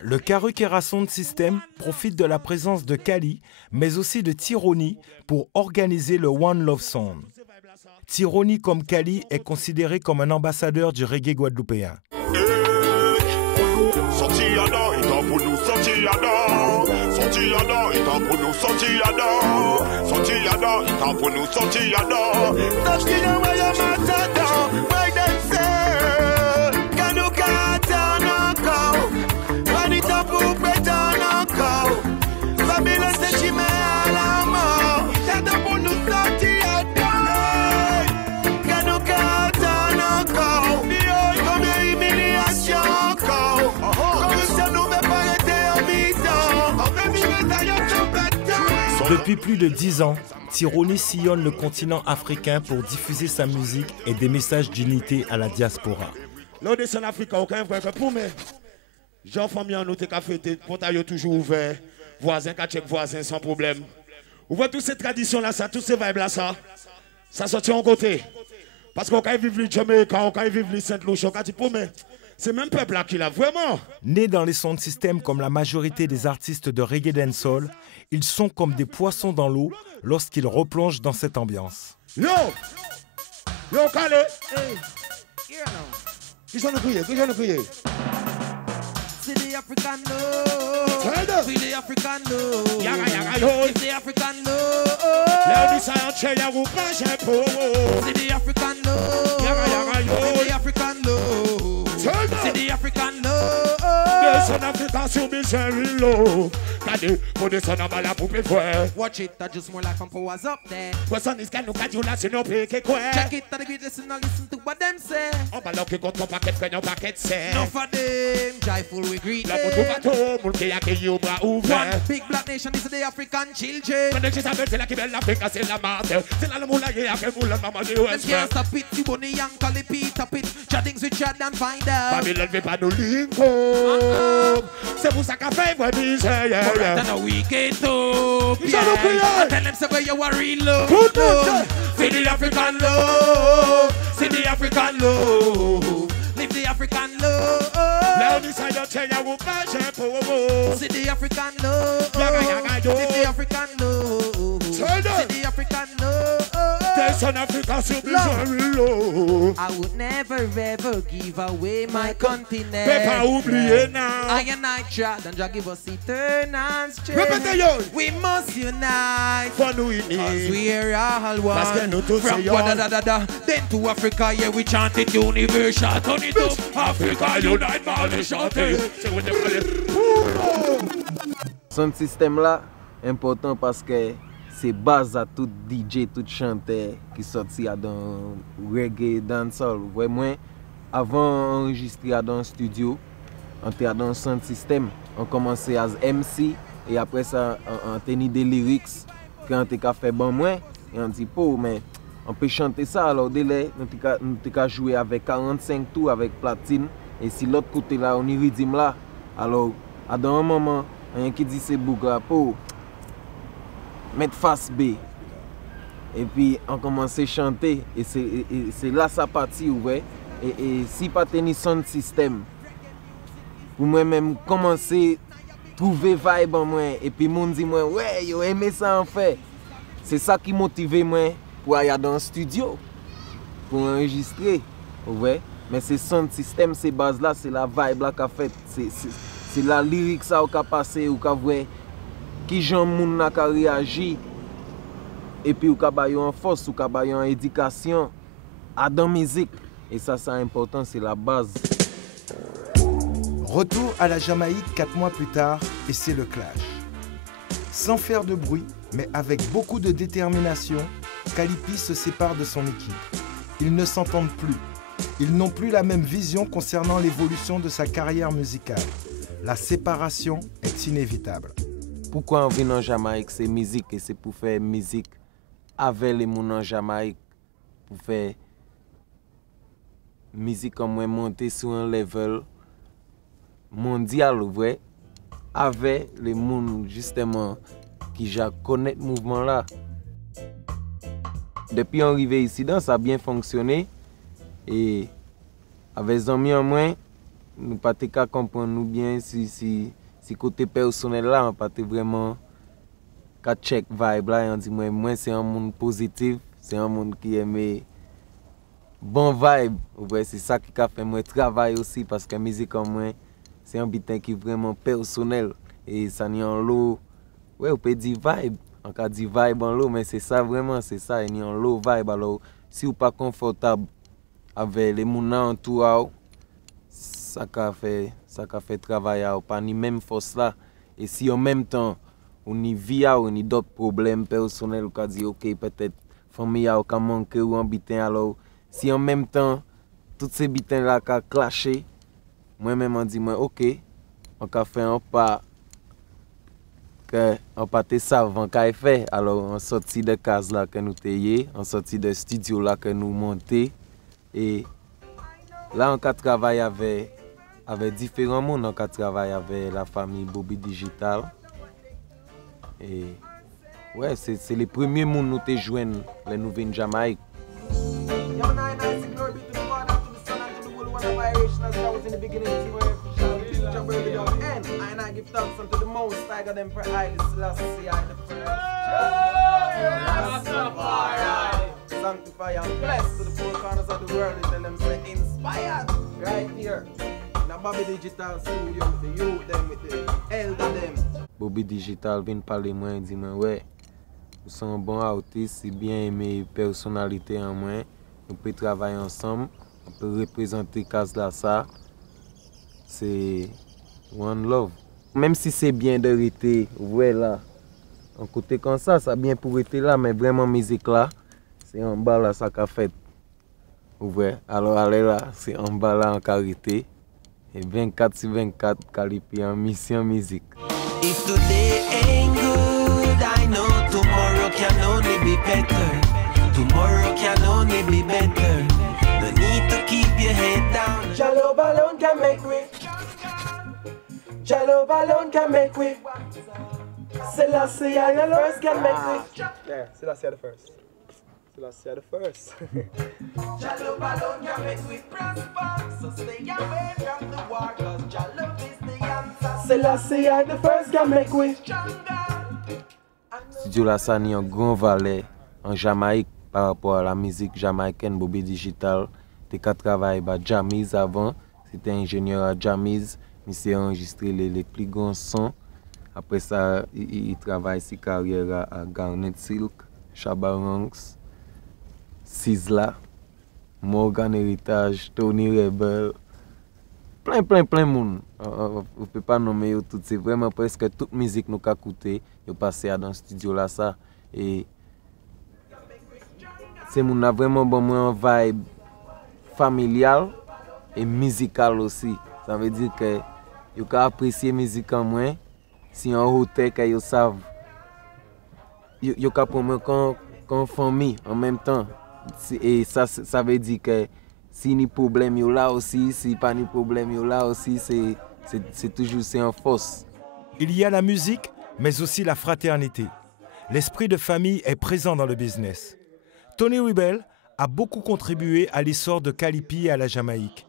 Le Karukera Sound System profite de la présence de Kali, mais aussi de Tironi pour organiser le One Love Sound. Tironi comme Kali est considéré comme un ambassadeur du reggae guadeloupéen. Depuis plus de 10 ans, Tironi sillonne le continent africain pour diffuser sa musique et des messages d'unité à la diaspora. L'Odesse en Afrique, aucun vrai que pour moi. Jean famille en nous, t'es qu'à fêter, portail toujours ouvert, voisin qu'à check voisin sans problème. Vous voyez toutes ces traditions là, ça, toutes ces vibes là, ça. Ça sortit en côté. Parce qu'on peut vivre le Jamaïque, on peut vivre le Saint-Louis, on peut dire, mais c'est même peuple là qui l'a vraiment. Nés dans les sound systems comme la majorité des artistes de reggae dancehall, ils sont comme des poissons dans l'eau lorsqu'ils replongent dans cette ambiance. Yo! Yo, Kale! Hey! Qui j'en ai crié? See the African love. See the African love. Yaga, yaga, yo. See the African love. Léonie Sayanche, y'a pas j'ai pour. See the African love. Yaga, yaga, yo. See the African love. See the African love. Des son Africains sur misery low. Kade, pour des son à la poupée fouet. Watch it, that just more like from was up there. What's on this guy, no cat, you last in no pay, quoi. Check it, that great listen and listen to what them say. On va locker got ton paquet, fait nos paquets, c'est. No for them, joyful we greet La them. moto bateau, moule qui a qui you bras ouverts. One big black nation is the African children. Quand tu t'appelles, c'est la qui belle l'Afrique, c'est la marde. C'est la moula, y'a qui moula, maman de Ouest. Them can't stop it, the bunny young call it Pete up it. Chatting with chat and find out. Babylon veut pas nous link up. C'est pour ça qu'a fait, moi, dis, yeah. Then a weekend up. Yeah. Tell them say where you are real love. Put it. See the African love. See the African love. Live the African love. Léonie Sayanche, y'a pas j'ai pour. See the African love. Yaga, yaga, yo. Live the African love. See the African love. Des son Africains sur misery low. I would never ever give away my continent. Fais pas oublier now. I and I tried and Jah give us eternal strength. Répétez yo. We must unite. For nous unis. Cause we are all one. Parce que nous tous From sommes da then to Africa, yeah, we chanted universal. Turn it up. Africa unite, man, chanter. C'est où t'es Son système là, important parce que c'est base à tout DJ, tout chanteur qui sorti dans reggae, dancehall. Vraiment, avant d'enregistrer dans un studio, on était dans un sound system. On commençait à MC et après ça, on tenait des lyrics quand on a fait bon moins. Et on dit, mais on peut chanter ça. Alors, délai, on a joué avec 45 tours avec platine. Et si l'autre côté là, on y rythme là. Alors, à un moment, rien qui dit c'est boucle là pour mettre face B. Et puis on commence à chanter. Et c'est là ça partit, ouais. Et si pas tenir son système, pour moi-même commencer à trouver vibe en moi. Et puis monde dit moi, ouais, yo aimé ça en fait. C'est ça qui motive moi pour aller dans le studio, pour enregistrer, ouais. Mais c'est son système, ces bases là, c'est la vibe là qu'a fait. C'est la lyrique ça qui a passé, ou qu'a voir qui gens moun n'a qu'a réagi. Et puis ou qu'a ba en force, ou qu'a ba en éducation à dans musique. Et ça c'est important, c'est la base. Retour à la Jamaïque 4 mois plus tard et c'est le clash. Sans faire de bruit, mais avec beaucoup de détermination, Kalipi se sépare de son équipe. Ils ne s'entendent plus. Ils n'ont plus la même vision concernant l'évolution de sa carrière musicale. La séparation est inévitable. Pourquoi on vient en Jamaïque, c'est musique et c'est pour faire musique avec les gens en Jamaïque, pour faire musique comme moi monter sur un level mondial, vrai, avec les gens justement qui connaissent le mouvement là. Depuis on arrivé ici, ça a bien fonctionné et avec les amis en moins, nous pas qu'à comprendre nous bien si côté personnel là, on pas vraiment qu'à check vibe là et on dit moi c'est un monde positif, c'est un monde qui aime bon vibe. Ouais, c'est ça qui a fait moi travail aussi parce que la musique en moi c'est un bitin qui est vraiment personnel et ça n'y en l'eau. Ouais, on peut dire vibe, on peut dire vibe en l'eau mais c'est ça vraiment, c'est ça, il y a en l'eau vibe. Alors si vous pas confortable avec les gens autour, ça qu'a fait travail à pas ni même force là et si en même temps on y vit on y d'autres problèmes personnels on dit OK peut-être famille a manqué ou un bitin alors si en même temps toutes ces bitins là qu'a clashé moi même on dit moi OK on qu'a fait un pas que on pas te savant qu'a fait alors on sorti de case là que nous tayé on sorti de studio là que nous monté et là on a travaillé avec différents mondes, on a travaillé avec la famille Bobby Digital et Ouais, c'est les premiers monde nous te joignent les nous venons de Jamaïque. Sanctify and bless to the four corners of the world. Tell them say inspired right here. Now Bobby Digital Studio with the youth them, with the elder them. Bobby Digital vient parler moi et dit moi ouais, vous sommes un bon artiste, c'est bien aimé personnalité en moi, on peut travailler ensemble, on peut représenter Kasla ça. C'est one love. Même si c'est bien de rester ouais là, en côté comme ça bien pour rester là, mais vraiment musique là, c'est en bas là ça qu'a fait. Ouais, alors allez là, c'est en bas là en carité. Et 24/24 Kalipi en mission musique. If today ain't good, I know tomorrow can only be better. Tomorrow can only be better. No need to keep your head down. Jalo alone can make we. Jalo alone can make we. Selassie I the first can make we. Yeah, Selassie the first. Selassie the first. Jalo alone can make we prosper. So stay away from the war, cause Jalo is the answer. Selassie I the first can make we. Studio Lassa ni un grand valet en Jamaïque par rapport à la musique jamaïcaine. Bobby Digital était travaillé avec Jamiz avant, c'était ingénieur à Jamiz, il s'est enregistré les plus grands sons. Après ça, il travaille sa carrière à Garnet Silk, Shabba Ranks, Sizzla, Morgan Heritage, Tony Rebel, plein de monde. On ne peut pas nommer tout, c'est vraiment presque toute musique nous a écouté, nous passé dans le studio là ça et c'est mon a vraiment bon un vibe familial et musical aussi. Ça veut dire que vous pouvez apprécier la musique en moins si en hôtel que vous savez. Vous pouvez pour moi comme famille en même temps. Et ça veut dire que si ni problème yo là aussi, si pas ni problème yo là aussi, c'est toujours en force. Il y a la musique, mais aussi la fraternité. L'esprit de famille est présent dans le business. Tony Rebel a beaucoup contribué à l'essor de Kalipi et à la Jamaïque.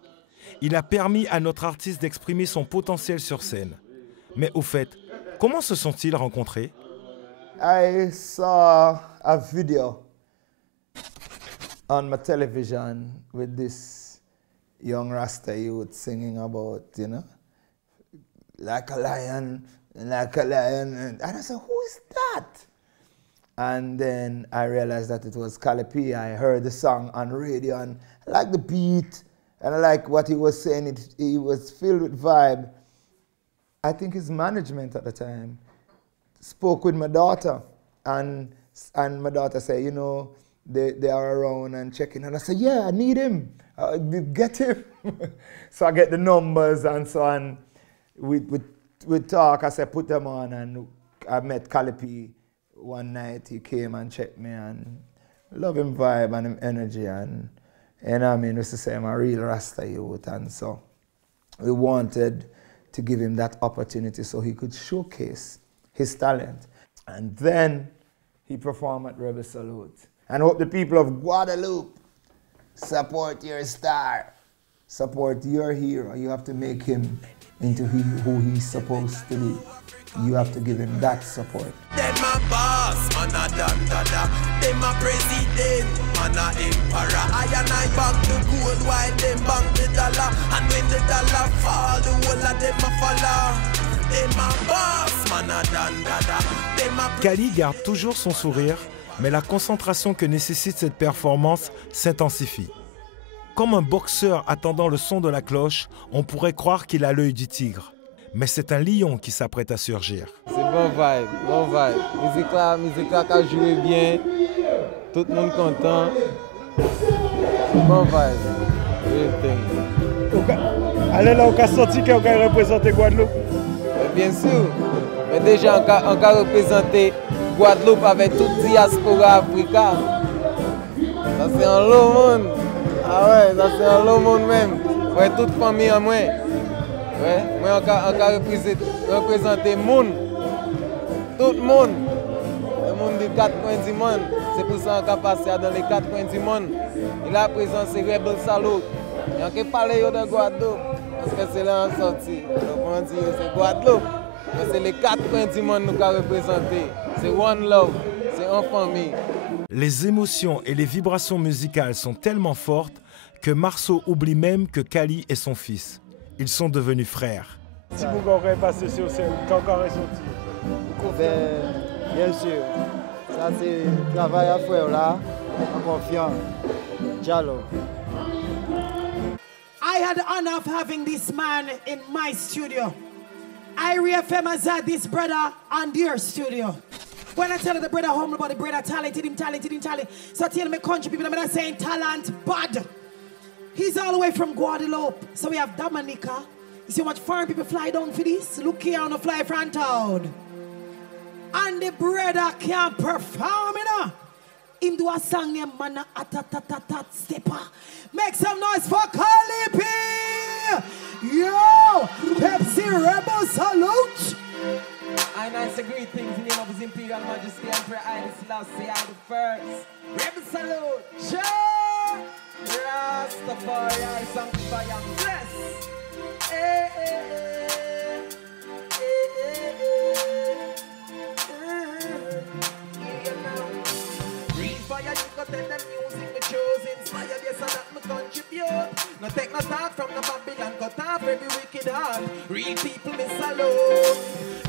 Il a permis à notre artiste d'exprimer son potentiel sur scène. Mais au fait, comment se sont-ils rencontrés? I saw a video on my television with this young Rasta youth singing about, you know, like a lion, like a lion. And I said, who is that? And then I realized that it was Kalipi. I heard the song on radio and I liked the beat and I liked what he was saying. He was filled with vibe. I think his management at the time spoke with my daughter and my daughter said, you know, they are around and checking. And I said, yeah, I need him. Get him. So I get the numbers and so on. We talk. I said, put them on. And I met Kalipi one night. He came and checked me and love him vibe and him energy. And I mean, just to say I'm a real Rasta youth. And so we wanted to give him that opportunity so he could showcase his talent. And then he performed at Rebel Salute. And hope the people of Guadeloupe support your star, support your hero. You have to make him into who he's supposed to be. You have to give him that support. Them a boss, man a dada. Them a president, man a emperor. I and I bank the gold while them bank the dollar. And when the dollar fall, the whole of them a follow. Them a boss, man a dada. Kali garde toujours son sourire, mais la concentration que nécessite cette performance s'intensifie. Comme un boxeur attendant le son de la cloche, on pourrait croire qu'il a l'œil du tigre. Mais c'est un lion qui s'apprête à surgir. C'est bon vibe, bon vibe. Musique là qui a joué bien, tout le monde content. C'est bon vibe. Allez là, on a sorti qu'on a représenté Guadeloupe. Bien sûr, mais déjà on a représenté Guadeloupe avec toute diaspora africaine. Ça c'est un long monde. Ah ouais, ça c'est un long monde même. Ouais, toute famille en moi. Ouais, moi on a représenté le monde. Tout le monde. Le monde quatre coins du monde. C'est pour ça qu'on passe dans les quatre coins du monde. Il a présent c'est Rebel Salute. Et on peut parler de Guadeloupe, parce que c'est là en sortie. Donc on dit c'est Guadeloupe. Mais c'est les quatre coins du monde nous avons représenté. C'est One Love, c'est en famille. Les émotions et les vibrations musicales sont tellement fortes que Marceau oublie même que Kali est son fils. Ils sont devenus frères. Si vous aurez passé sur scène, quand on est sorti? Bien sûr. Ça, c'est le travail à faire là, en confiance. Dialogue. I had the honor of having this man in my studio. I reaffirm as this brother on their studio. When I tell you the brother humble, but the brother talented him. So tell me country people, I'm not saying talent bad. He's all the way from Guadeloupe. So we have Dominica. You see how much foreign people fly down for this? Look here on the fly front town. And the brother can perform, you know. Him do a song named Mana Atatatat Stepper. Make some noise for Kali P! Yo! Pepsi Rebel Salute! I nice to greet things in the name of His Imperial Majesty Emperor Haile Selassie I the First. Rebel Salute! Sure! Rastafari, I sanctify and bless. Hey, hey, hey. Hey, hey, hey. Real fire, you got tell them music me chose. Inspire, yes, and that me contribute. No take no talk from the Babylon, cut off every wicked heart. Real people me salute.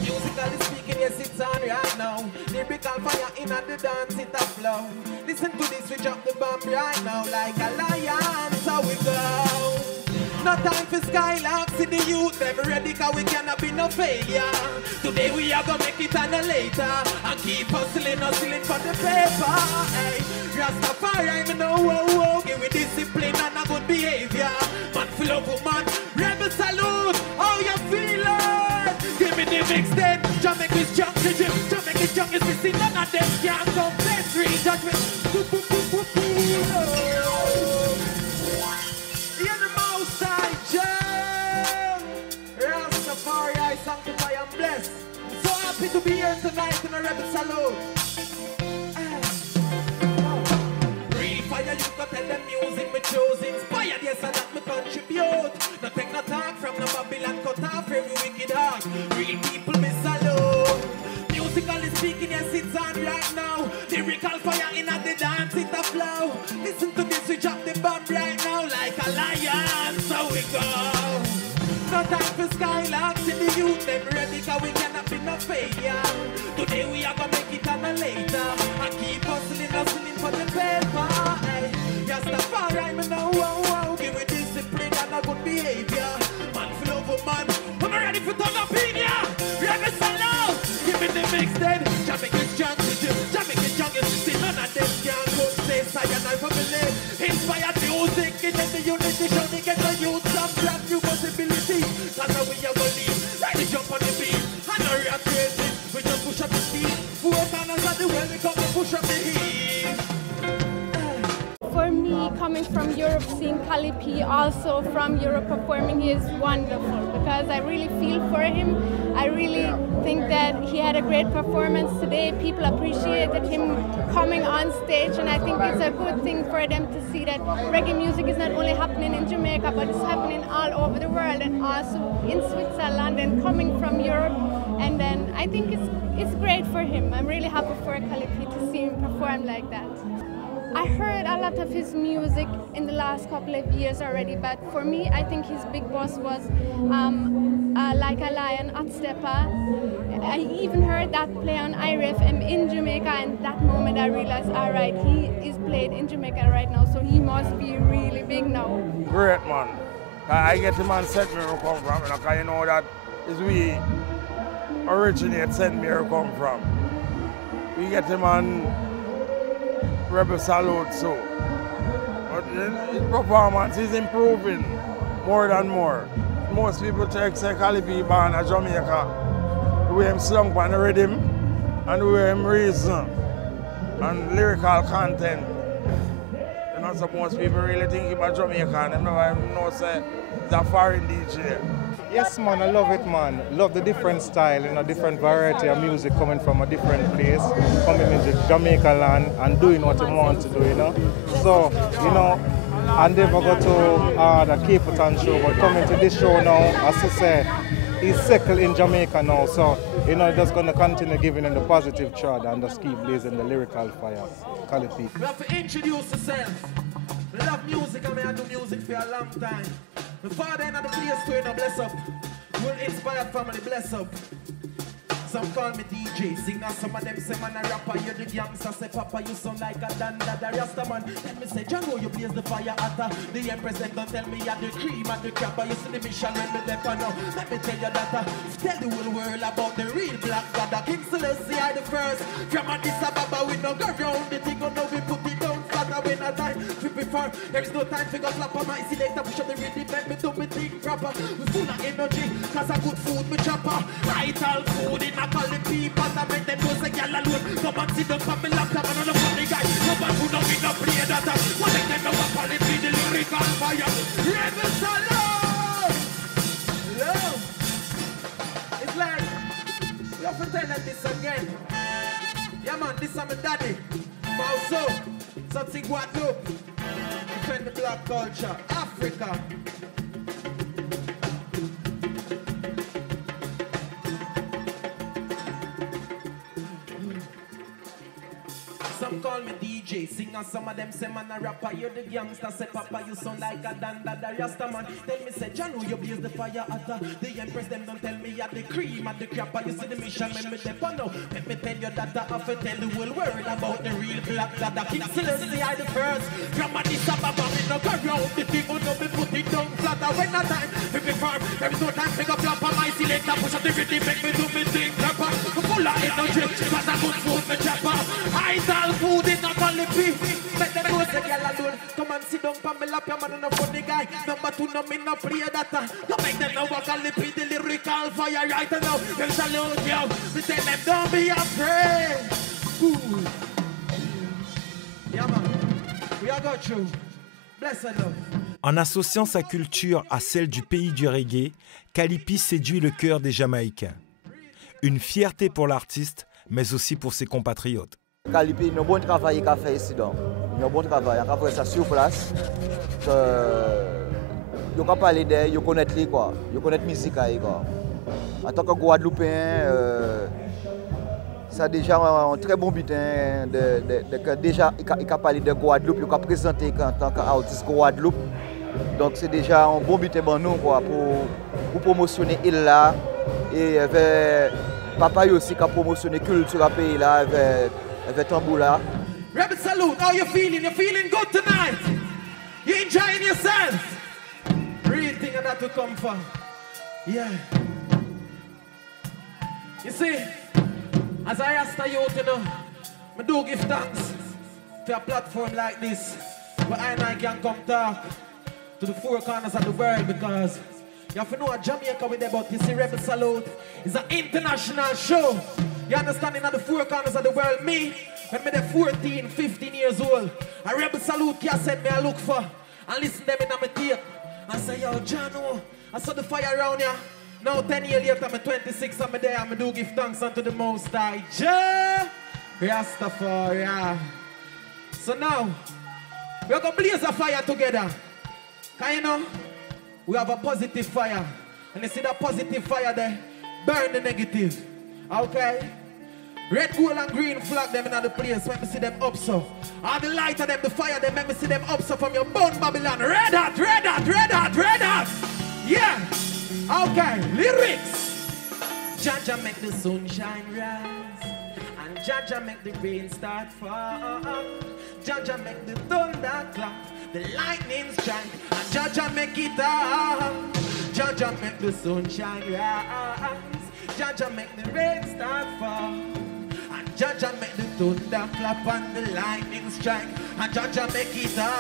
Musically speaking, yes, it's on right now. Lyrical fire in at the dance, it a flow. Listen to this, we drop the bomb right now. Like a lion, so we go. No time for skylarks in the youth, never ready cause we cannot be no failure. Today we are gonna make it on a later and keep hustling for the paper. Hey, Rastafari, me know, whoa, give me discipline and a good behavior. Man, full of woman, Rebel Salute, how you feeling? Give me the mix then, Jamaica's junk to gym, Jamaica's junk is missing, none of them can come best read judgment. Rastafari, I sanctify and bless. So happy to be here tonight in a Rebel Salute. Real fire, you can tell them music me chose. Inspired, yes, and that me contribute. No take no talk from the Babylon, cut off every wicked heart. Real people me salute. Musically speaking, yes, it's on right now. Lyrical fire in at the dance, it a flow. Listen to this, we drop the bomb right now like a lion. So we go. No time for skylarks in the youth, them ready cause we cannot be no failure. Today we are gonna make it on a later and keep hustling for the paper. Hey, Rastafari, me know, whoa, give me discipline and a good behavior. Man, full of man, I'm ready for turn up in ya. Rebel Salute, give me the mix then. Jamaica's junk to do, Jamaica's junk is see none of them can go say cyanide family. Inspired music, in the unity show, they get the youth some brand new possibility. That's how we are gonna leave. Right to jump on the beat. I know you're crazy. We just push up the speed. 4 corners of the world, we come and push up the heat. For me, coming from Europe, seeing Kali P also from Europe performing is wonderful because I really feel for him. I really think that he had a great performance today. People appreciated him coming on stage, and I think it's a good thing for them to see that reggae music is not only happening in Jamaica, but it's happening all over the world and also in Switzerland and coming from Europe. And then I think it's great for him. I'm really happy for Kali P to see him perform like that. I heard a lot of his music in the last couple of years already, but for me, I think his big boss was Like a Lion at Stepper. I even heard that play on IRFM in Jamaica, and that moment I realized, all right, he is played in Jamaica right now, so he must be really big now. Great man. I get him on St. Mary come from, because you know that is we originate St. Mary come from. We get him on Rebel Salute too. But his performance is improving more and more. Most people take say Kali P born in Jamaica. The way him slung on the rhythm and the way him reason and lyrical content. You know, so most people really think about Jamaica and they never know say it's a foreign DJ. Yes, man, I love it, man. Love the different style, you know, different variety of music coming from a different place, coming into Jamaica land and doing what you want to do, you know. So, you know, I never go to the Cape Town show, but coming to this show now, as I say, he's settled in Jamaica now, so, you know, just going to continue giving him the positive chord and just keep blazing the lyrical fire. Calipi. We have to introduce yourself. I love music, and I do music for a long time. My father in the place to you, bless up. Will inspire family, bless up. Some call me DJ, singer, some of them say man a rapper. You're the gangster, say papa, you sound like a danda, the rasta man. Let me say, Django, you blaze the fire hotter. The empress then don't tell me you're the cream and the crapper. You see the mission when me left now. Let me tell you that tell the whole world about the real black god. King Celestia I the first. From Addis Ababa we no go round the thing, no we put it down flatter when I time. We prefer, there is no time to go flap on my selector. Push up the rhythm, let me do me thing proper. We full of energy, cause I good food me chopper. Right all food in I call the people that make them know say y'all alone. Come and sit down for me laptop and on the funny guy. No man who know me no play that. What make them know what quality the lyric on fire. Rebels alone. Love. It's like, we have to tell them this again. Yeah man, this is my daddy. Also, something Guadeloupe. Defend the black culture. Africa. Some call me DJ, singer, some of them say man a rapper. You're the gangster, say papa, you sound like a danda, the rasta man. Tell me say, John, who you blaze the fire hotter. The empress, them don't tell me you're the cream and the crapper. You see the mission, when me step on now. Let me tell you that I have to tell the whole world about the real black god. The King Celestia I the first. From Addis Ababa, we no go round the thing, oh no, we put it down flatter. When that time, we be firm, there is no time to go flap on my selector. Push up the rhythm, make me do me thing proper. Full of energy, cause I good food me chopper. I tell food in a quality. Make them know say girl alone. Come and sit down for me lap, your man and a funny guy. Number two, no me no play that. Don't make them know what quality, the lyrical fire right now. Them salute you. We tell them don't be afraid. Ooh. Yeah man, we are got you. Bless love. En associant sa culture à celle du pays du reggae, Calipi séduit le cœur des Jamaïcains. Une fierté pour l'artiste, mais aussi pour ses compatriotes. Calipi, il y a un bon travail qu'il a fait ici. Il y a un bon travail, il a fait ça sur place. Il a parlé d'elle, il connaît lui, quoi. Il connaît la musique. En tant que Guadeloupéen, c'est déjà un très bon butin. Déjà, il a parlé de Guadeloupe, il a présenté en tant qu'artiste Guadeloupe. Donc c'est déjà un bon butin pour nous, quoi, pour promotionner l'île là. Et papa aussi qui a promotionné la culture du pays là, avec Tamboula. Rebel salute, how you feeling? You feeling good tonight? You enjoying yourself? Real thing that to come from. Yeah. You see, as I ask you, you know, I do give thanks to a platform like this, where I can come talk to the four corners of the world, because you have to know what Jamaica with about this Rebel Salute is an international show. You understand, in the four corners of the world, me, when I'm 14, 15 years old, a Rebel Salute can send me a look for and listen to them in my tape and say, yo, Jano, I saw the fire around here. Now 10 years later, I'm 26, I'm there, I do give thanks unto the Most High. Jah Rastafari. So now, we're going to blaze a fire together. Can you know? We have a positive fire. And you see that positive fire there? Burn the negative. Okay? Red, gold, and green flag them in the place. Let me see them up so. All the light of them, the fire them, let me see them up so from your bone Babylon. Red hot, red hot, red hot, red hot. Yeah. Okay, lyrics. Jaja make the sunshine rise, and Jaja make the rain start fall. Jaja make the thunder clap, the lightning strike, and Jaja make it up. Jaja make the sunshine rise, Jaja make the rain start fall. Jaja make the thunder clap and the lightning strike, and Jaja make it a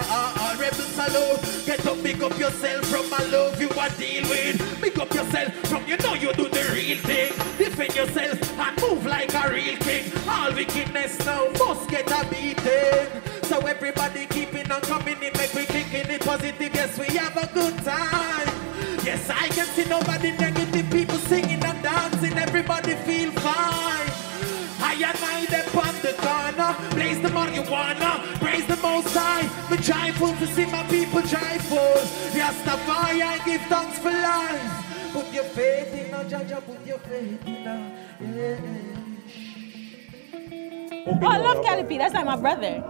Rebel Salute. Get up, pick up yourself from my love you are deal with. Pick up yourself from you know you do the real thing. Defend yourself and move like a real king. All wickedness now must get a beating. So everybody keeping on coming in, make we kicking it positive. Yes, we have a good time. Yes, I can see nobody next. Ghana. Blaze the marijuana, praise the Most High. Me joyful to see my people joyful. Rastafari, I give thanks for life. Put your faith in a Jaja, put your faith in a Oh, I love Cali P. That's like my brother.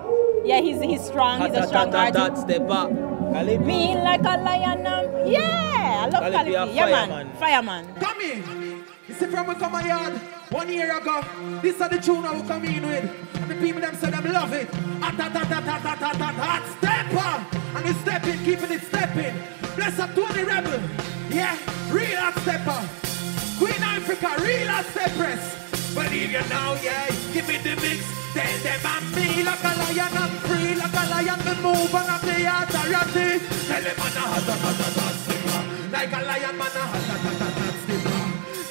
Yeah, he's strong. He's a strong artist. Step up. Me like a lion. Yeah, I love Cali P. Yeah, man. Fireman. Come in. You see from we come a yard 1 year ago. This is the tune I will come in with. And the people them say them love it. Hot stepper. And it's stepping, keeping it stepping. Bless up 20 rebel. Yeah, real hot stepper. Queen Africa, real hot steppers. Believe you now, yeah. Give me the mix. Tell them I'm me like a lion, I'm free like a lion. Me move and I'm the authority. Tell them I'm a hot stepper. Like a lion, man a hot stepper.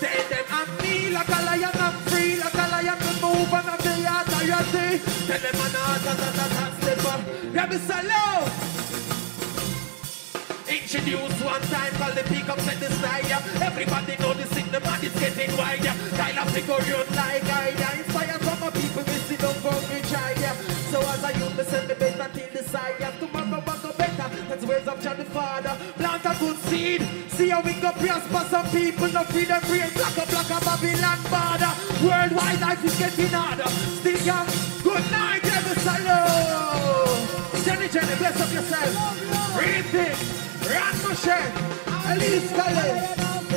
Tell them I'm me like a lion, I'm free like a lion. Me move and I'm the authority. Tell them I'm a hot stepper. Rebel salute. Introduce one time, call the peak up, set the style. Everybody know the sick, the man is getting wider. Kyle of the Korean like I inspire some of people, we see don't go me try. So as I use me send me better till the side. Tomorrow I go better, that's ways of John the Father. Plant a good seed, see how we go prosper. Some people no free them brain, black a Babylon border. Worldwide life is getting harder. Still young, good night, ever salute. Jenny, bless up yourself. Breathing. Ran Moshe, Elise Calais,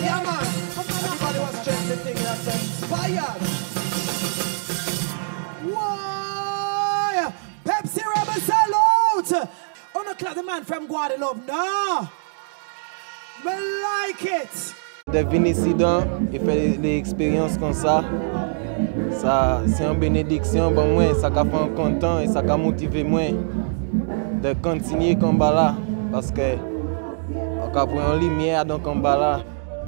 yeah man. Everybody was checking the thing that's inspired. Why? Pepsi Rebel salute. On the clap the man from Guadeloupe, no. Me like it. De venir ici et faire des expériences comme ça, c'est une bénédiction pour moi, ça m'a fait content et ça m'a motivé moi de continuer comme là parce que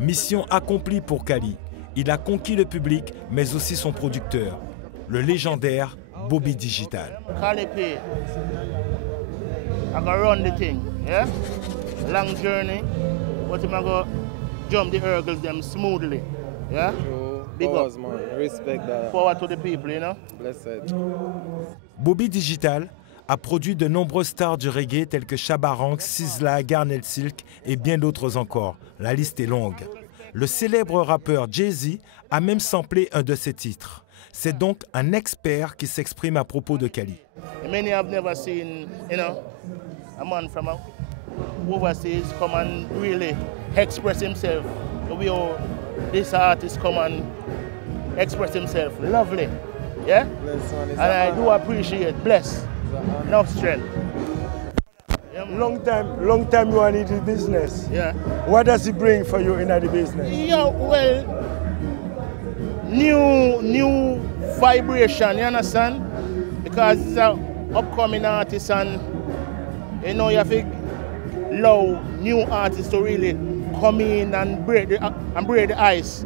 Mission accomplie pour Kali. Il a conquis le public, mais aussi son producteur, le légendaire Bobby Digital. Kali P, I go run the thing, yeah? Long journey, but I'm go jump the hurdles them smoothly, yeah? Big up. Respect that. Forward to the people, you know? Blessed. Bobby Digital a produit de nombreuses stars du reggae telles que Shabba Ranks, Sizzla, Garnett Silk et bien d'autres encore. La liste est longue. Le célèbre rappeur Jay-Z a même samplé un de ses titres. C'est donc un expert qui s'exprime à propos de Kali. Many have never seen, a man from overseas come and really express himself. The way this artist come and express himself. Lovely. Yeah? And I do appreciate. Bless. Enough strength. Long time you are in the business. Yeah. What does it bring for you in the business? Yeah, well, new vibration, you understand? Because it's an upcoming artist and you have to allow new artists to really come in and break the ice.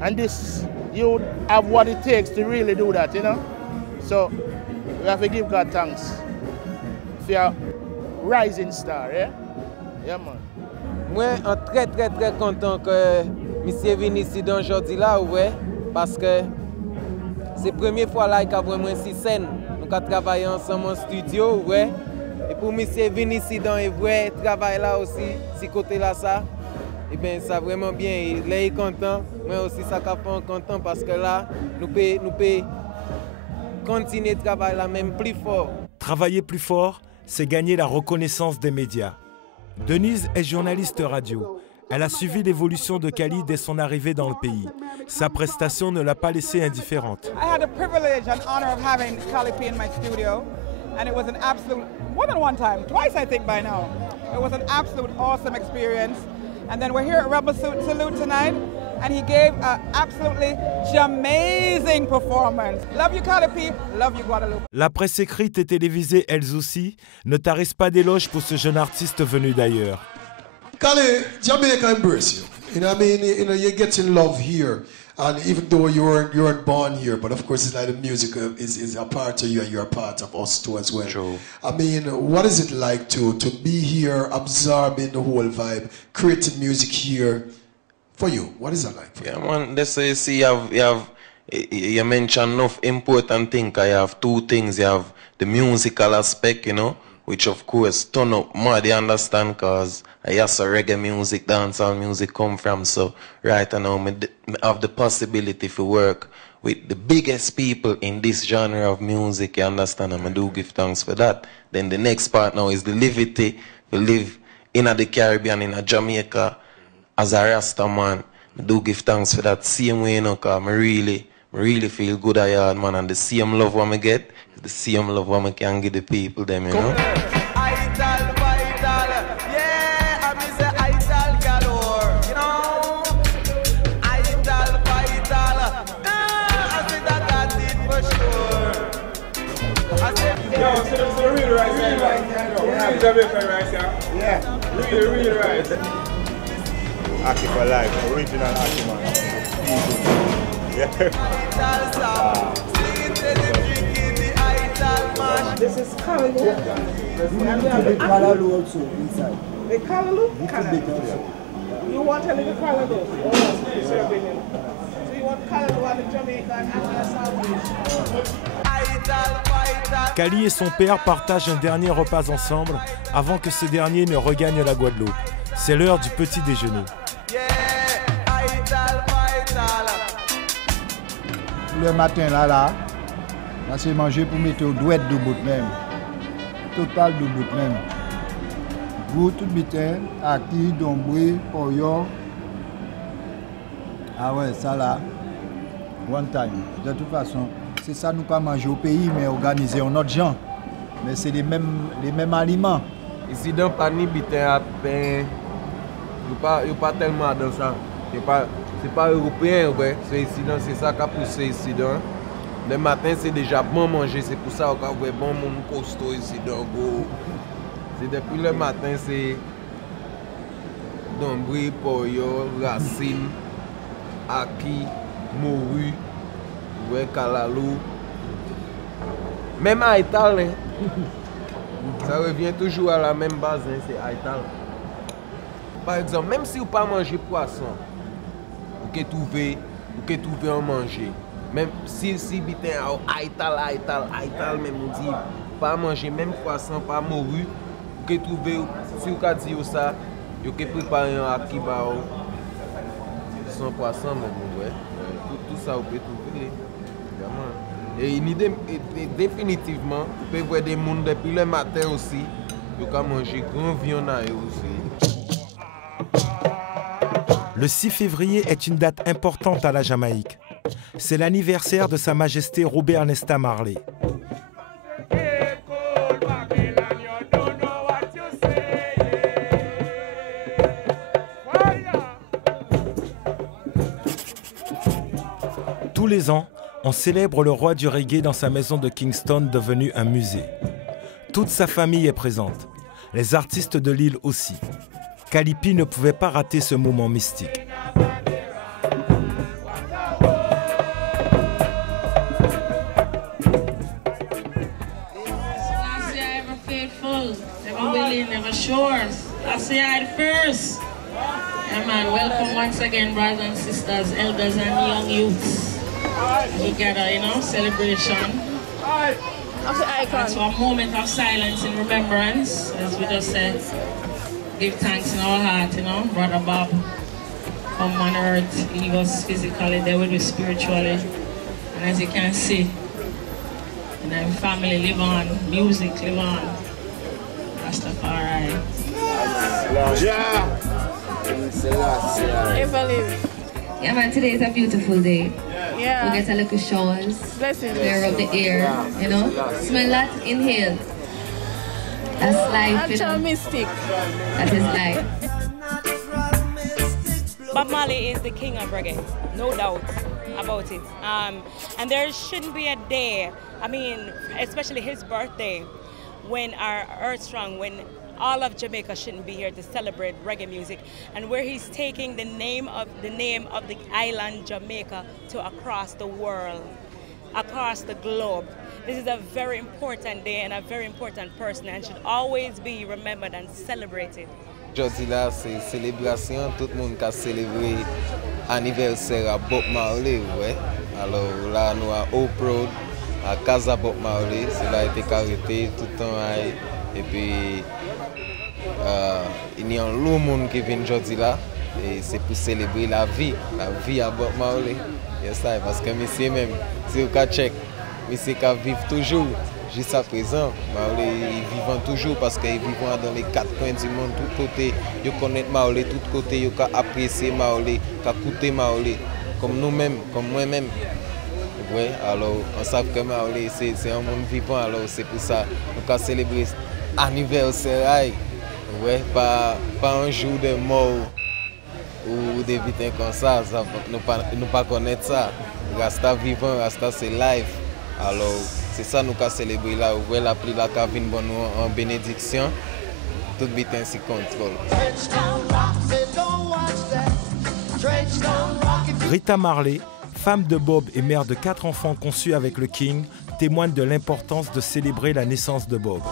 And this, you have what it takes to really do that, So we have to give God thanks for your rising star, yeah? Yeah, man. Moi, je suis très content que monsieur vienne ici aujourd'hui là, ouais, parce que c'est la première fois là qu'il a vraiment si scène. Nous avons travaillé ensemble en studio, ouais. Et pour monsieur venir ici dans le vrai travail là aussi, si côté là ça, et bien ça vraiment bien. Il est content, moi aussi ça m'a fait content parce que là, nous pouvons continuer de travailler là même plus fort. Travailler plus fort, c'est gagner la reconnaissance des médias. Denise est journaliste radio. Elle a suivi l'évolution de Kali dès son arrivée dans le pays. Sa prestation ne l'a pas laissée indifférente. I had the privilege and honor of having Kali P in my studio, and it was an absolute, more than one time, twice I think by now. It was an absolute awesome experience. And then we're here at Rebel Salute tonight, and he gave an absolutely amazing performance. Love you, Kali P. Love you, Guadeloupe. La presse écrite et télévisée, elles aussi, ne tarissent pas d'éloges pour ce jeune artiste venu d'ailleurs. Kali, Jamaica embrace you. You know what I mean? You're getting love here. And even though you weren't born here, but of course it's like the music is a part of you and you're a part of us too as well. True. I mean, what is it like to be here, absorbing the whole vibe, creating music here for you? What is that like for you? Man, that's so you see you have you mentioned enough important things. You have two things. You have the musical aspect, you know, which of course turn up more, you understand, because I have reggae music, dancehall music come from. So right now I have the possibility to work with the biggest people in this genre of music, you understand, and I do give thanks for that. Then the next part now is the liberty. We live in the Caribbean, in Jamaica, as a Rasta man. I do give thanks for that same way, you know, because I really feel good at yard, man, and the same love what I get is the same love what I can give the people, them, you know. Yo, so the real rice, yeah. Jamaican rice, yeah. Real rice. Aki for life, original Aki man. This is callaloo. You have the callaloo also inside. The callaloo? Callaloo. You want a little callaloo? Oh, so you want callaloo and the Jamaican and the Kali et son père partagent un dernier repas ensemble avant que ce dernier ne regagne la Guadeloupe. C'est l'heure du petit déjeuner. Le matin là, c'est manger pour mettre au douette de bout même. Total de bout même. Vous tout matin, acquis, domboué, poyo. Ah ouais, ça là, one time. De toute façon, c'est ça nous pas manger au pays, mais organisé en autre genre. Mais c'est les mêmes aliments. Ici dans Pani bitin à pain, il pas tellement dans ça. C'est pas européen, ouais. C'est ici dans, c'est ça qui a poussé ici dans. Le matin c'est déjà bon manger, c'est pour ça qu'on a bon mon costaud ici dans. C'est depuis le matin c'est dombri, poyo, racine, aki, morue. Ouais, callaloo. Même Aital, ça revient toujours à la même base, hein, c'est Aital. Par exemple, même si vous ne pas manger poisson, vous pouvez trouver en manger. Même si bitin Aital, même on dit, pas manger même poisson, pas morue, vous pouvez trouver, si vous avez dit ça, vous pouvez préparer un akiba sans poisson, même, ouais. Tout ça, vous pouvez trouver. Et définitivement, vous pouvez voir des gens depuis le matin aussi, vous pouvez manger grand viande aussi. Le 6 février est une date importante à la Jamaïque. C'est l'anniversaire de Sa Majesté Robert Nesta Marley. Tous les ans, on célèbre le roi du reggae dans sa maison de Kingston devenue un musée. Toute sa famille est présente, les artistes de l'île aussi. Kali P ne pouvait pas rater ce moment mystique. Welcome once again, brothers and sisters, elders and young youths. Together, you know, celebration. And so a moment of silence in remembrance, as we just said. Give thanks in our heart, you know. Brother Bob, come on earth, he was physically, there will be spiritually. And as you can see, and then family live on, music live on. Rastafari. Yeah. Yeah man, today is a beautiful day. Yeah. We get a little showers, clear up the air, you know. Smell that, inhale. That's life, you know. Mystic. That is life. Bob Marley is the king of reggae, no doubt about it. And there shouldn't be a day, I mean, especially his birthday, when our Earth Strong, when all of Jamaica shouldn't be here to celebrate reggae music, and where he's taking the name of the island Jamaica to across the world, across the globe. This is a very important day and a very important person, and should always be remembered and celebrated. Aujourd'hui là, c'est célébration, tout le monde a célébré l'anniversaire à Bob Marley, ouais. Alors là, nous à Hope Road, à Casa Bob Marley, c'est là été arrêté tout le temps. Et puis, il y a un long monde qui vient aujourd'hui là. Et c'est pour célébrer la vie à Bob Marley. Parce que monsieur même, si vous check, monsieur qui vit toujours jusqu'à présent. Marley vivant toujours parce qu'ils vivent dans les 4 coins du monde, tout côté. Ils connaissent Marley, tout côté, ils apprécient Marley, ils écoutent Marley. Comme nous-mêmes, comme moi-même. Ouais, alors on sait que Marley c'est un monde vivant, alors c'est pour ça nous avons célébré l'anniversaire. Ouais, pas un jour de mort ou des vitins comme ça, nous pas connaître ça. Rasta vivant, Rasta c'est live. Alors c'est ça nous avons célébré là. Ouais, la pluie la cavine bon nous en bénédiction. Tout vitin s'y contrôle. Rita Marley, femme de Bob et mère de 4 enfants conçus avec le King, témoigne de l'importance de célébrer la naissance de Bob.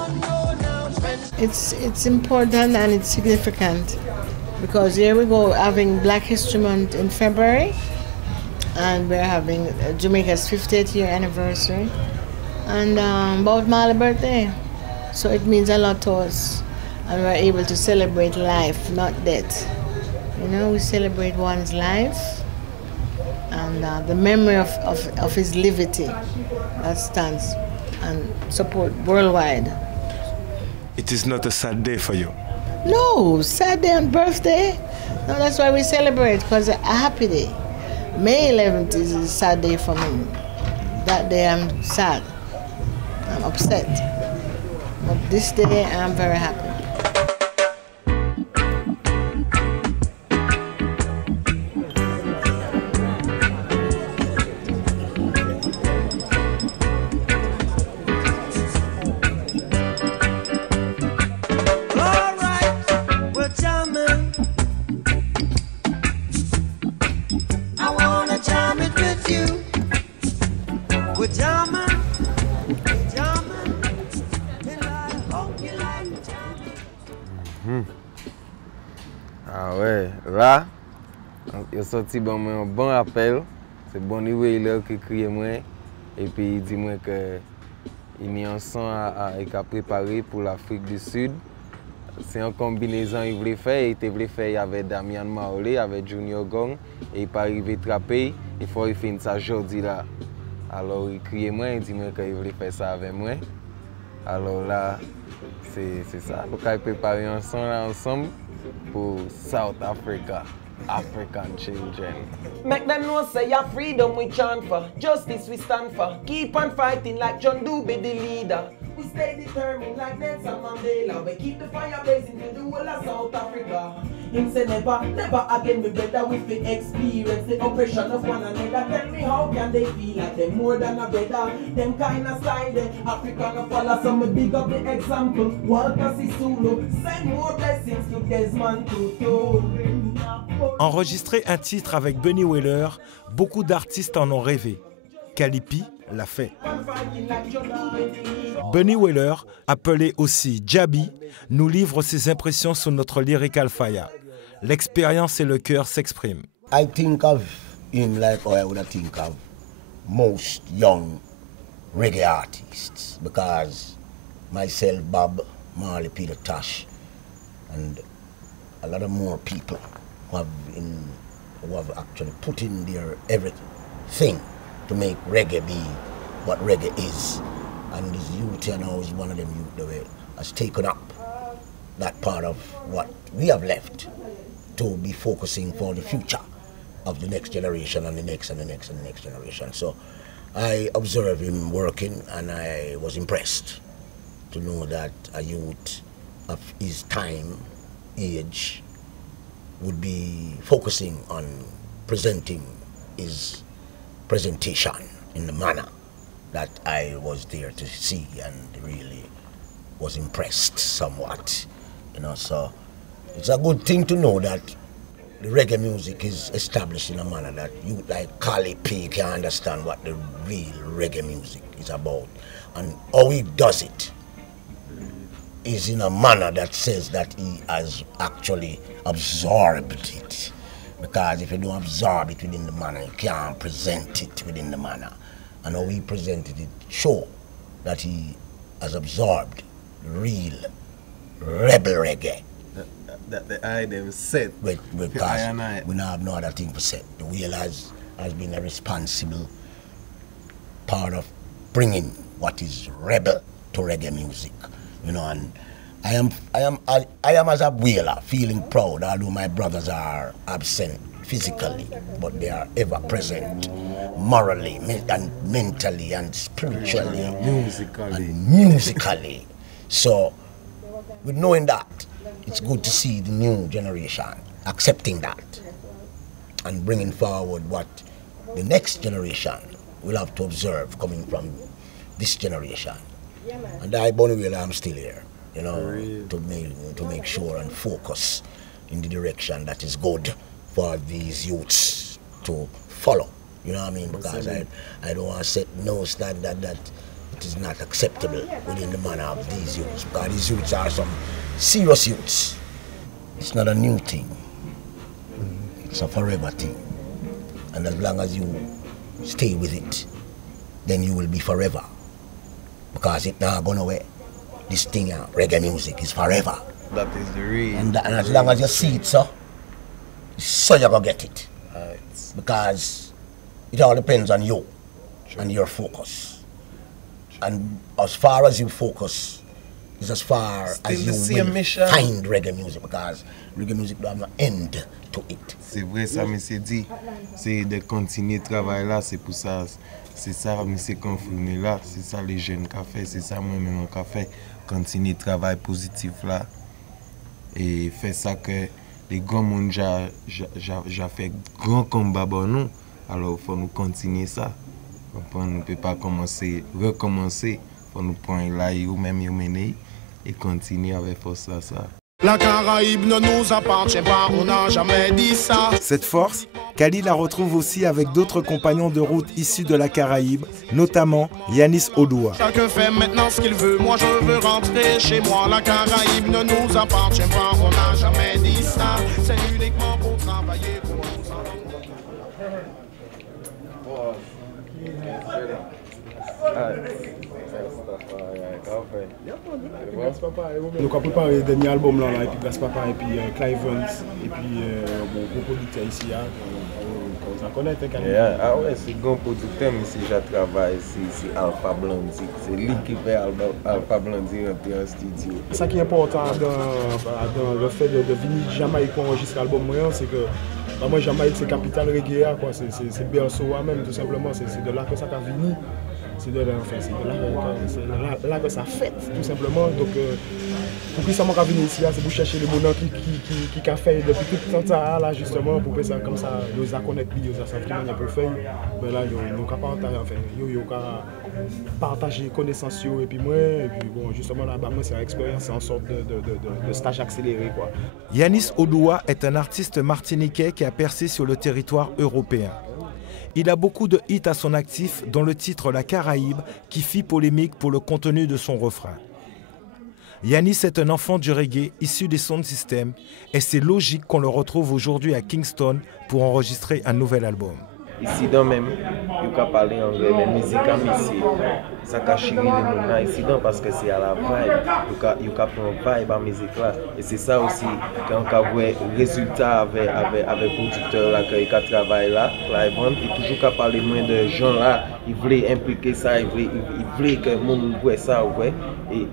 It's important and it's significant because here we go having Black History Month in February and we're having Jamaica's 50th year anniversary and Bob Marley's birthday. So it means a lot to us and we're able to celebrate life, not death. You know, we celebrate one's life and the memory of his liberty that stands and support worldwide. It is not a sad day for you? No, sad day on birthday. No, that's why we celebrate, because a happy day. May 11th is a sad day for me. That day I'm sad, I'm upset. But this day I'm very happy. Ah ouais, là, il a sorti un bon appel. C'est bon niveau qui crie moi. Et puis il dit moi que il y a un son à préparer pour l'Afrique du Sud. C'est une combinaison qu'il voulait faire. Il voulait faire avec Damian Marley, avec Junior Gong. Et il n'est pas arrivé à trapper. Il faut qu'il finisse ça aujourd'hui là. Alors il crie moi, il dit moi qu'il voulait faire ça avec moi. Alors là, c'est ça. Nous avons préparé un son là ensemble pour South Africa, African children. Make them know say your freedom we chant for, justice we stand for. Keep on fighting like John Dube the leader. We stay determined like Nelson Mandela. We keep the fire blazing in the whole of South Africa. Him say never, never again we better with the experience the oppression of one another. Tell me how can they feel like them more than a brother? Them kind of style the African follow, so me big up the example. Walter Sisulu, send more blessings to Desmond Tutu. Enregistrer un titre avec Bunny Wailer, beaucoup d'artistes en ont rêvé. Calipi l'a fait. Bunny Wailer, appelé aussi Jabi, nous livre ses impressions sur notre Lyrical Fire. L'expérience et le cœur s'expriment. I think of him like how I would think of most young reggae artists, because myself, Bob Marley, Peter Tosh, and a lot of more people who have actually put in their everything to make reggae be what reggae is. And this youth here now is one of them youth that has taken up that part of what we have left to be focusing for the future of the next generation and the next and the next and the next generation. So I observed him working and I was impressed to know that a youth of his time, age, would be focusing on presenting his presentation in the manner that I was there to see and really was impressed somewhat. You know, so it's a good thing to know that the reggae music is established in a manner that you like Kali P can understand what the real reggae music is about. And how he does it is in a manner that says that he has actually absorbed it Because if you don't absorb it within the manner, you can't present it within the manner. And how he presented it show that he has absorbed real rebel reggae. That the eye them set. Because we don't have no other thing to set. The wheel has been a responsible part of bringing what is rebel to reggae music. You know, and I am as a wheeler feeling proud, although my brothers are absent physically, but they are ever present morally and mentally and spiritually and musically. So with knowing that, it's good to see the new generation accepting that and bringing forward what the next generation will have to observe coming from this generation. And I, Bonnie Wheeler, I'm still here, you know, to make sure and focus in the direction that is good for these youths to follow. You know what I mean? Because I don't want to set no standard that it is not acceptable within the manner of these youths. Because these youths are some serious youths. It's not a new thing. It's a forever thing. And as long as you stay with it, then you will be forever. Because it's not going away. This thing, reggae music, is forever. That is the real. And as long as you see it, so you're going to get it. Because it all depends on you and your focus. And as far as you focus, is as far as you will find reggae music, because reggae music does not end to it. C'est vrai, ça m'est dit, c'est de continuer le travail là, c'est pour ça, c'est ça, m'est confirmé là, c'est ça les jeunes qu'a fait, c'est ça moi-même qu'a fait, continuer le travail positif là, et faire ça que les grands monde j'ai fait grand combat pour nous, alors il faut nous continuer ça, on ne peut pas recommencer, il faut nous prendre là, ou même y mener, et continuer avec force là, ça. La Caraïbe ne nous appartient pas, on n'a jamais dit ça. Cette force, Kali la retrouve aussi avec d'autres compagnons de route issus de la Caraïbe, notamment Yanis Odoua. Chacun fait maintenant ce qu'il veut, moi je veux rentrer chez moi. La Caraïbe ne nous appartient pas, on n'a jamais dit ça. C'est uniquement pour travailler pour nous. Nous avons préparé le dernier album là, et puis Gas Papa, et puis Clive Vance, et puis bon gros producteur ici, qu'on s'en connaît. Ah ouais, c'est un grand producteur, mais si je travaille, c'est Alpha Blondy. C'est lui qui fait Alpha Blondy rentrer en studio. Ce qui est important dans le fait de venir Jamaïque pour enregistrer l'album, c'est que moi Jamaïque c'est capitale reggae, c'est berceau même tout simplement, c'est de là que ça a venu. C'est de là que ça fait, tout simplement. Donc, pour que ça m'a venu ici, c'est pour chercher les bonheurs qui a fait depuis tout le temps, là, justement, pour que ça, comme ça, nous connaître, nous savons comment pour faire. Mais là, nous avons partager connaissances, et puis moi, et puis bon, justement, là-bas, moi, c'est une expérience, en sorte de stage accéléré, quoi. Yanis Odoua est un artiste martiniquais qui a percé sur le territoire européen. Il a beaucoup de hits à son actif, dont le titre La Caraïbe, qui fit polémique pour le contenu de son refrain. Yanis est un enfant du reggae issu des sound systems, et c'est logique qu'on le retrouve aujourd'hui à Kingston pour enregistrer un nouvel album. Ici dans même, il peut parler anglais, mais musique à ici, ça cache les gens ici parce que c'est à la vibe, il peut prendre vibe à musique là, et c'est ça aussi quand on voit le résultat avec producteur là qui travaille là, il toujours qu'à parler moins de gens là, il voulait impliquer ça, il voulait que le monde voit ça, ouais,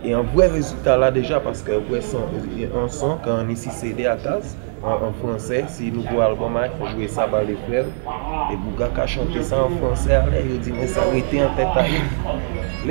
et un vrai résultat là déjà parce que on sent quand ici CD à case. En français, si nous jouons l'album, il faut jouer ça par les frères. Et Bouga a chanté ça en français, il dit mais ça a été en tête à lui.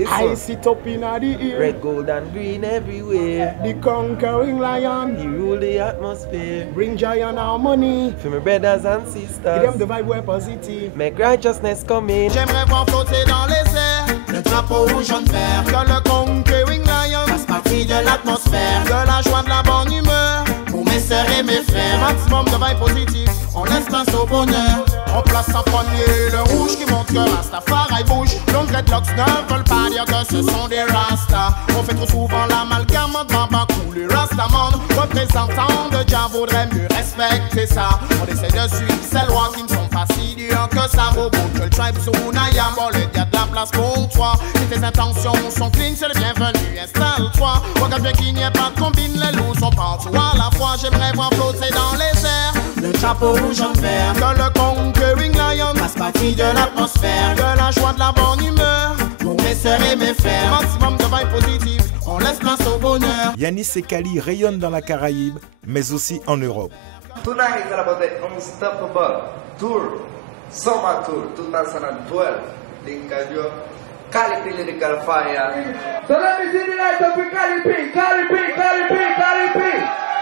I sit up in the ear. Red, gold and green everywhere. The conquering lion. He rule the atmosphere. Bring joy and harmony. For my brothers and sisters. Give them the vibe we're positive. Make righteousness come in. J'aimerais voir flotter dans les airs le drapeau rouge jaune vert. Que le conquering lion fasse partie de l'atmosphère. De la joie, de la bonne humeur. Pour mes sœurs et mes frères, maximum de vibe positif, on laisse place au bonheur. On place en premier le rouge qui montre que Rastafari bouge. Longs dreadlocks ne veulent pas dire que ce sont des Rastas. On fait trop souvent l'amalgame en bambin cool. Rastaman, représentant de Jah, vaudrait mieux respecter ça. On essaie de suivre ces lois qui ne sont pas si dures que ça. Au bout que le tribe Sunayam, bon, le gars de la place pour toi. Si tes intentions sont clean, c'est le bienvenu, installe-toi. Regarde bien qu'il n'y ait pas de combine, les loups sont partout à la fois. J'aimerais voir flotter dans les airs le chapeau rouge en vert, que le conquering lion fasse partie de l'atmosphère, que la joie de la bonne humeur pour mes sœurs et mes frères. Maximum de vibes positives, on laisse place au bonheur. Yanis et Kali rayonnent dans la Caraïbe, mais aussi en Europe. Tonight is about the Unstoppable Tour, Summer Tour 2012. Linkadio, Cali P Lyrical Fire. So let me see the light up with Cali P, Cali P, Cali P, Cali P.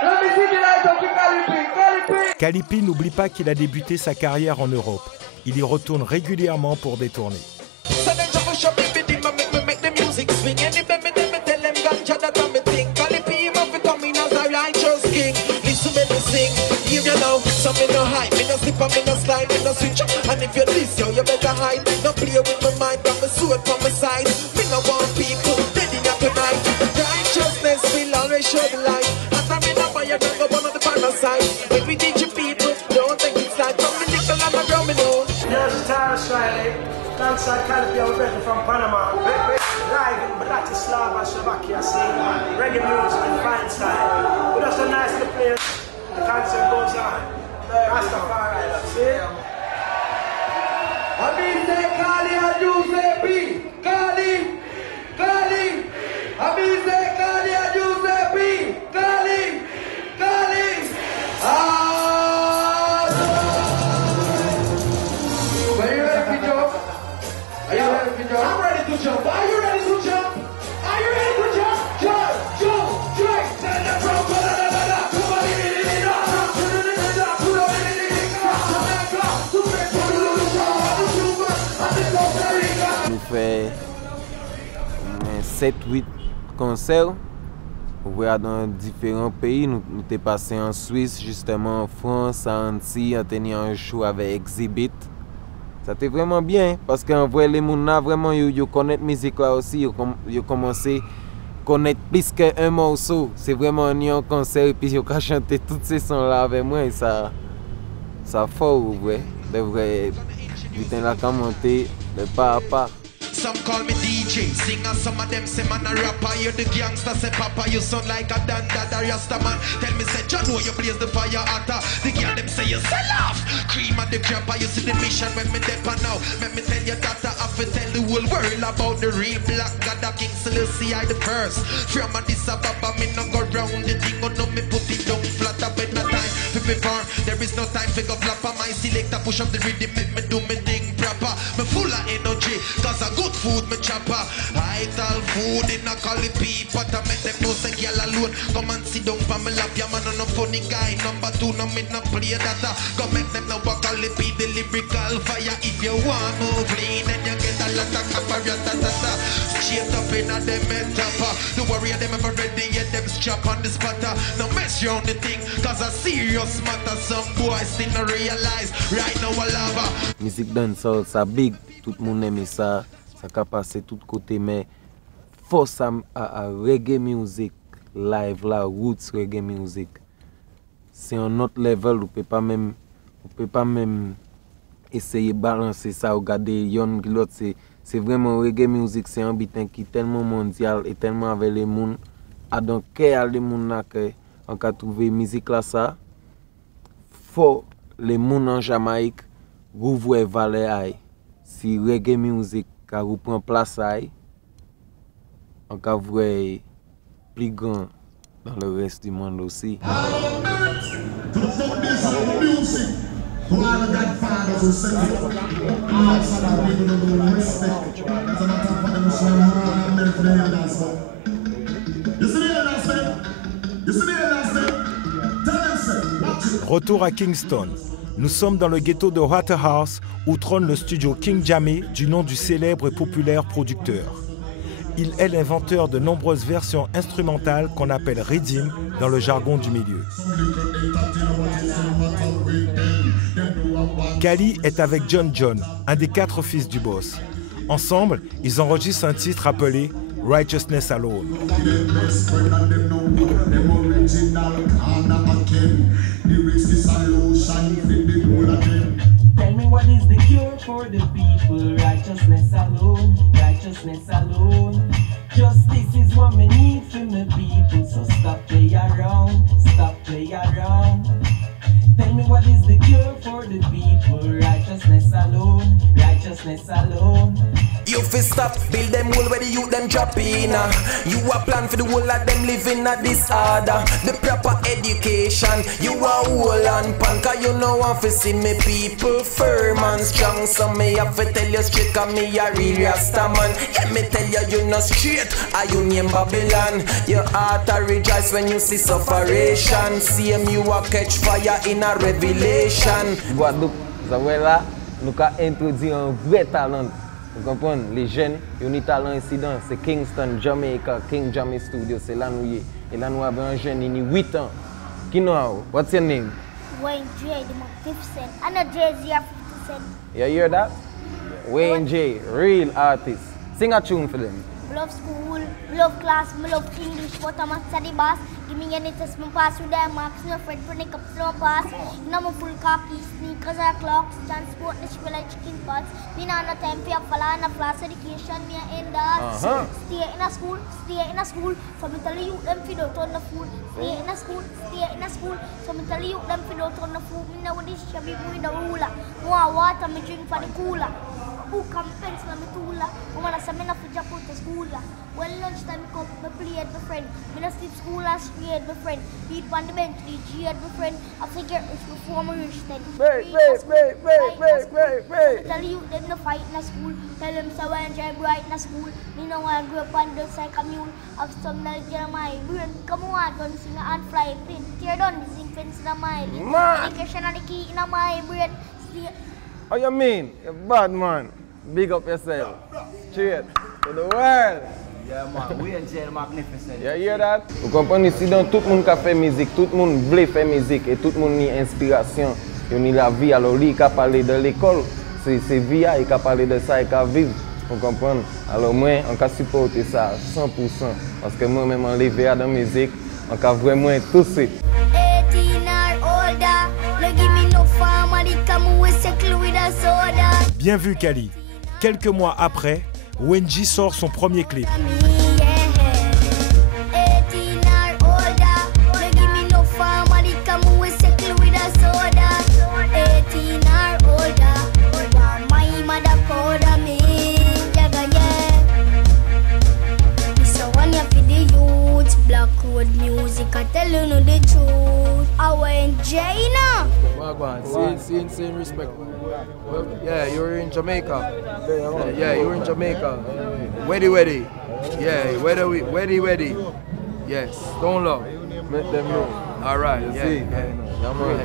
Let me see the light up with Cali P, Cali P. Cali P n'oublie pas qu'il a débuté sa carrière en Europe. Il y retourne régulièrement pour des tournées. And if you're this, yo, you better hide. Don't play with my mind, got my sword from my side. Me no want people dead in your tonight. Righteousness will always show the light. And I'm in a fire, don't go one of the parasite. When we teach you people, don't take it slide. From the nickel and my drum, you know. Here's Tara Riley, alongside Cali P, our brother from Panama. Live in Bratislava, Slovakia, scene. Reggae music and fine style. But that's a nice to play. The concert goes on. Rastafari, see? I mean, say Kali and you say B. Kali, Kali. I mean, say Kali and you say B. Kali, Kali. Are you ready to jump? Are you ready to jump? I'm ready to jump. Are you ready to jump? Are you ready to jump? Jump, jump, strike. Stand up, jump, come on, nous fait 7-8 concerts dans différents pays. Nous sommes passés en Suisse, justement en France, à Annecy, on tenu un show avec Exhibit. Ça était vraiment bien parce qu'en vrai, les gens vraiment ils connaissent la musique là aussi. Ils ont commencé à connaître plus qu'un morceau. C'est vraiment un concert et puis ils ont chanté tous ces sons là avec moi et ça fort, vrai. De vrai, ils ont la monter de pas à pas. Some call me DJ, singer, some of them say man a rapper. You're the gangster, say papa, you sound like a dandada rasta man. Tell me, say John, know you blaze the fire hotter. The girl them say you sell off, cream of the crapper. You see the mission when me depper now. Let me tell you that I have to tell the whole world about the real black God, the King Selassie I the first. From Addis Ababa, me no go round the thing, oh no, me put it down flat up with no time to prepare. There is no time to go flapper. My selector push up the rhythm, make me do me thing proper. Me full of energy, cause I good food me chopper. I tell food in a Cali P, but I make them know say girl alone. Come and sit down for me lap, yeah man no funny guy. Number 2, no me no play that. Go make them know what Cali P, the lyrical fire. If you want move lean, then you get a lot of caparata. Straight up in a them head topper. The warrior them ever ready, yeah them strap on the spotter. No mess around the thing, cause a serious matter. Some boys still no realize, right now a lava. Musique dancehall, ça big, tout le monde aime ça. Ça peut passer de tous côtés, mais force à reggae music live, la roots reggae music. C'est un autre level, on peut pas même essayer de balancer ça, regarder Yon Glot, c'est vraiment reggae music, c'est un beat qui est tellement mondial et tellement avec les gens. Donc, quel les gens on peut trouver musique là ça, faut les gens en Jamaïque, vous voyez valer si reggae music quand vous prenez place on peut voir plus grand dans le reste du monde aussi. Retour à Kingston. Nous sommes dans le ghetto de Waterhouse où trône le studio King Jammeh du nom du célèbre et populaire producteur. il est l'inventeur de nombreuses versions instrumentales qu'on appelle redeem dans le jargon du milieu. Kali est avec John, un des 4 fils du boss. Ensemble, ils enregistrent un titre appelé Righteousness Alone. Tell me what is the cure for the people? Righteousness alone, righteousness alone. Justice is what we need from the people, so stop play around, stop play around. Tell me what is the cure for the people? Righteousness alone, righteousness alone. You fi stop, build them wall where the youth them drop in. You a plan for the whole of them living a disorder. The proper education, you a whole and pan. Cause you know want to see me people firm and strong. So me have to tell you straight, cause me a real Rasta man. Let me tell you not straight, are you name Babylon. Your heart a rejoice when you see sufferation. Same you a catch fire in a revelation. Guadeloupe, Zawela, nous avons introduit un vrai talent. Vous comprenez? Les jeunes, ils ont un talent incident. C'est Kingston, Jamaica, King Jammy Studio, c'est là nous y est. Et là nous avons un jeune, il a 8 ans. Qui nous a? What's your name? Wayne J, the 50 Cent. I know Jay-Z at 50 Cent. You hear that? Wayne J, real artist. Sing a tune for them. Love school, love class, me love English, but I'm at the boss. Give me any test, me pass with them marks, no afraid for the cup, no pass. Now I'm full khaki, sneakers or clocks, transport, the shell like chicken pots. Me not no time for a fella and a class education, me in that. Stay in a school, stay in a school. So me tell you, them fi don't turn the food. Stay in a school, stay in a school. So me tell you, them fi don't turn the food. Me know what this shabby boy the ruler. More water, me drink for the cooler. Who can pencil me tooler? I'm gonna say me not fi drop out the school. When lunchtime come, me play with my friend. Me not sleep school and straight my friend. Beat on the bench, DJ my friend. I figure rich before me reach 10. Wait. Tell you them no fight in school. Tell them so I enjoy bright in school. Me no want grow up on the like a mule. Have some knowledge in my brain. Come on, don't sing and fly plane. Tear down the zinc fence in my brain. Education and the key in my brain. How you mean? You're bad man. Big up yourself. Straight to the world. Yeah man, we enjoy the magnificent. You hear that? Vous comprenez ici dans tout le monde qui fait musique, tout le monde veut faire musique et tout le monde a inspiration. Il y a la vie, alors lui qui a parlé de l'école, c'est vie, il a parlé de ça, il a vivre. Vous comprenez? Alors moi, on peut supporter ça 100% parce que moi-même en levé à la musique, on peut vraiment tout ça. Bien vu Kali. Quelques mois après, Wenji sort son premier clip. Same respect. Yeah, you were in Jamaica. Yeah, you were in Jamaica. Weddy. Yeah, Weddy. Yes, Stone Love. Let them know. All right, yeah.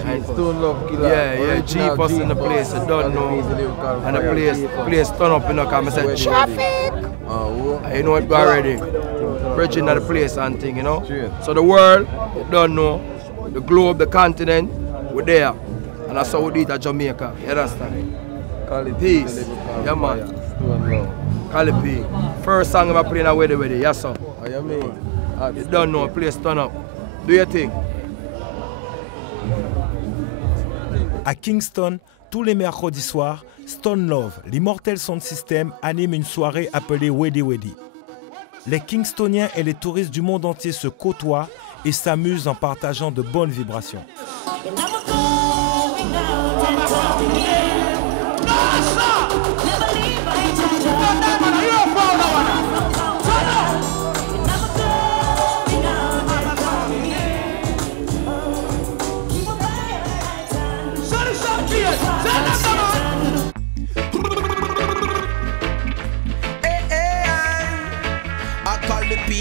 And Stone Love killer. Yeah, Chief us in the place, I don't know. And the place turn up, you know, because I said, traffic! You know it already. Bridging at the place and thing, you know. So the world, you don't know. The globe, the continent, we're there. And that's how we do it at Jamaica. You understand? Peace. Yeah, man. Cali P. First song I'm playing at Weddy. Yes, sir. You don't know, please turn up. Do your thing. À Kingston, tous les mercredis soirs, Stone Love, l'immortel sound system, anime une soirée appelée Weddy. Les Kingstoniens et les touristes du monde entier se côtoient et s'amusent en partageant de bonnes vibrations.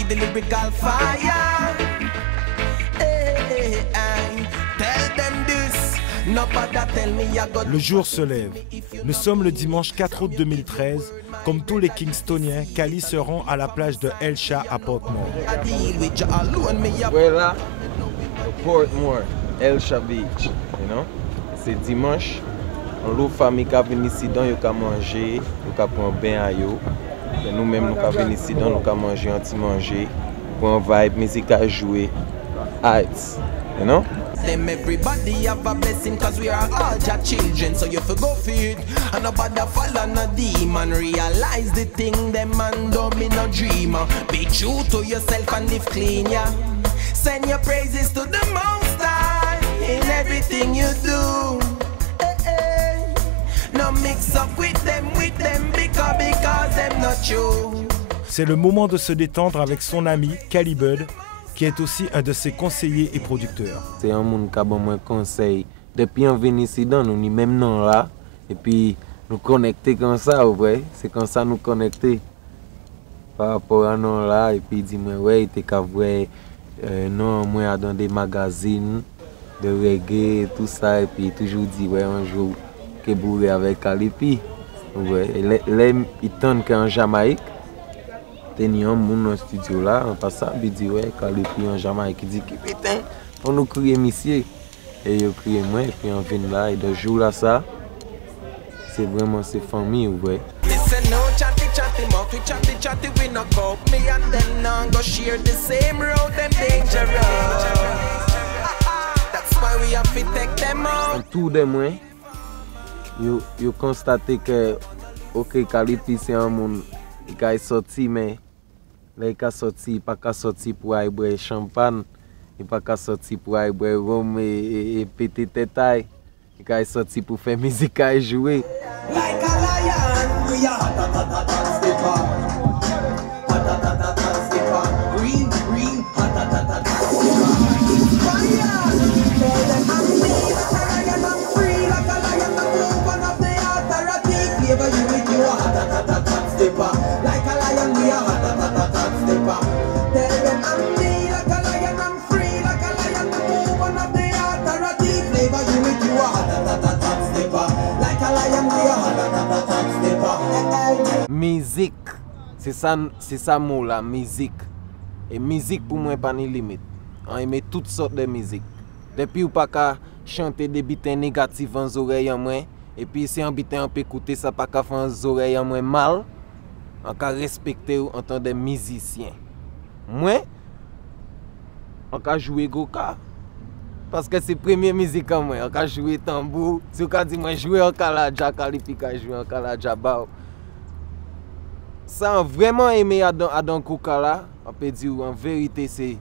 The lyrical fire. Tell them this. Le jour se lève. Nous sommes le dimanche 4 août 2013 Comme tous les Kingstoniens, Kali se rend à la plage de El Chat à Portmore. Voilà, Portmore, El Chat Beach, you know? C'est dimanche. L'autre famille qui vient ici, ils ont manger, ils prennent un bain à eux. Nous-mêmes, nous venons ici, nous avons mangé, un petit manger, pour un vibe, musique à jouer, arts, you know? Them everybody have a blessing cause we are all your children, so you go for it. And nobody follow no demon. Realize the thing them man don't be no dreamer. Be true to yourself and live clean, yeah. Send your praises to the Most High in everything you do. No mix up with them because them not you. C'est le moment de se détendre avec son ami Kali Bud, qui est aussi un de ses conseillers et producteurs. C'est un monde qui a bon conseil. Depuis on vient ici, nous sommes même non là, et puis nous connecter comme ça, ouais. C'est comme ça nous connecter par rapport à nous là, et puis dis-moi, ouais, t'es qu'à voir, non, moi dans des magazines de reggae et tout ça, et puis toujours dit, ouais, un jour, que bourré avec Kalipi. Ouais, ils tendent qu'en Jamaïque, il y a un monde dans le studio là, en passant, il dit ouais, Kalipi en Jamaïque, il dit putain, on nous crier monsieur. Et il crie moi, et puis on vient là, et de jour là ça, c'est vraiment ses familles, ouais. Listen, no chatty mouth, we chatty we no go. Me and them now go share the same road, them dangerous. That's why we have to take them out. Tout de moi, yo constaté que ok, Kalipi c'est un monde qui est sorti, mais là il est sorti, il pas sorti pour aller boire champagne, il pas sorti pour aller boire rhum et péter tête, il est sorti pour faire musique et jouer. Like a lion, we are hot stepper. Hot stepper. Green, hot stepper. Fire! Tell them I'm free, like a lion, I'm free, like a lion, I'm open up the authority. Flavor you with your hot stepper. Like a lion, we are hot stepper. Tell them I'm me, like a lion, I'm free, like a lion, I'm open up the authority. Flavor you with your hot stepper. Like a lion, we are hot stepper. Musique, c'est ça mot là, musique. Et musique pour moi pas ni limite. On aime toutes sortes de musique. Depuis ou pas qu'à chanter des beats négatifs dans les oreilles en moins, et puis si on peut écouter ça pas qu'à faire dans les oreilles en moins mal, on peut respecter en tant que musicien. Moi, on peut jouer goka. Parce que c'est la première musique en moi. On peut jouer tambour. Si on dit moi jouer en kalaja, Kalipi jouer en kalaja bao. Ça, vraiment aimé Adon Kouka là, on peut dire en vérité c'est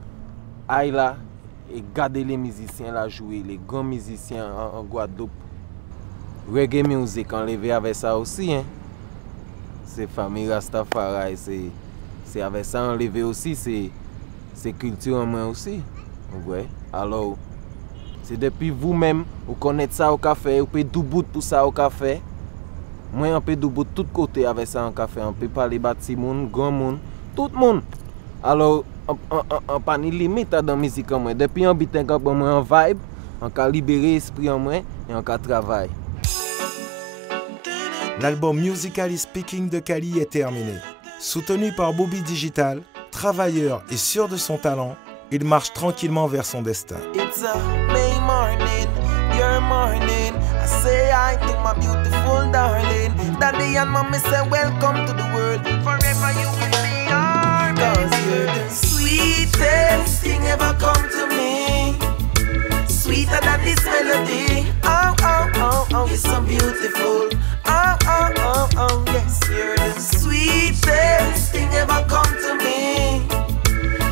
aïe là et garder les musiciens là jouer, les grands musiciens en Guadeloupe. Reggae music enlevé avec ça aussi, hein. C'est famille Rastafari, c'est avec ça enlevé aussi, c'est culture en moi aussi. Ouais. Alors, c'est depuis vous-même, vous connaissez ça au café, vous pouvez tout bout pour ça au café. Moi, on peut double de tous côtés avec ça en café. On peut parler bâti monde, grand monde, tout le monde. Alors, on pas ni limite dans la musique en moi. Depuis on bite en vibe, on peut libérer l'esprit en moi et on peut travailler. L'album Musically Speaking de Kali est terminé. Soutenu par Bobby Digital, travailleur et sûr de son talent, il marche tranquillement vers son destin. It's a May morning, your morning. I say hi to my beautiful darling. Daddy and mommy say welcome to the world. Forever you will be our baby. 'Cause you're the sweetest thing ever come to me. Sweeter than this melody. Oh, oh, oh, oh, you're so beautiful. Oh, oh, oh, oh, yes, you're the sweetest thing ever come to me.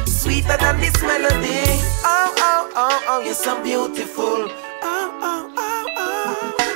Sweeter than this melody. Oh, oh, oh, oh, you're so beautiful.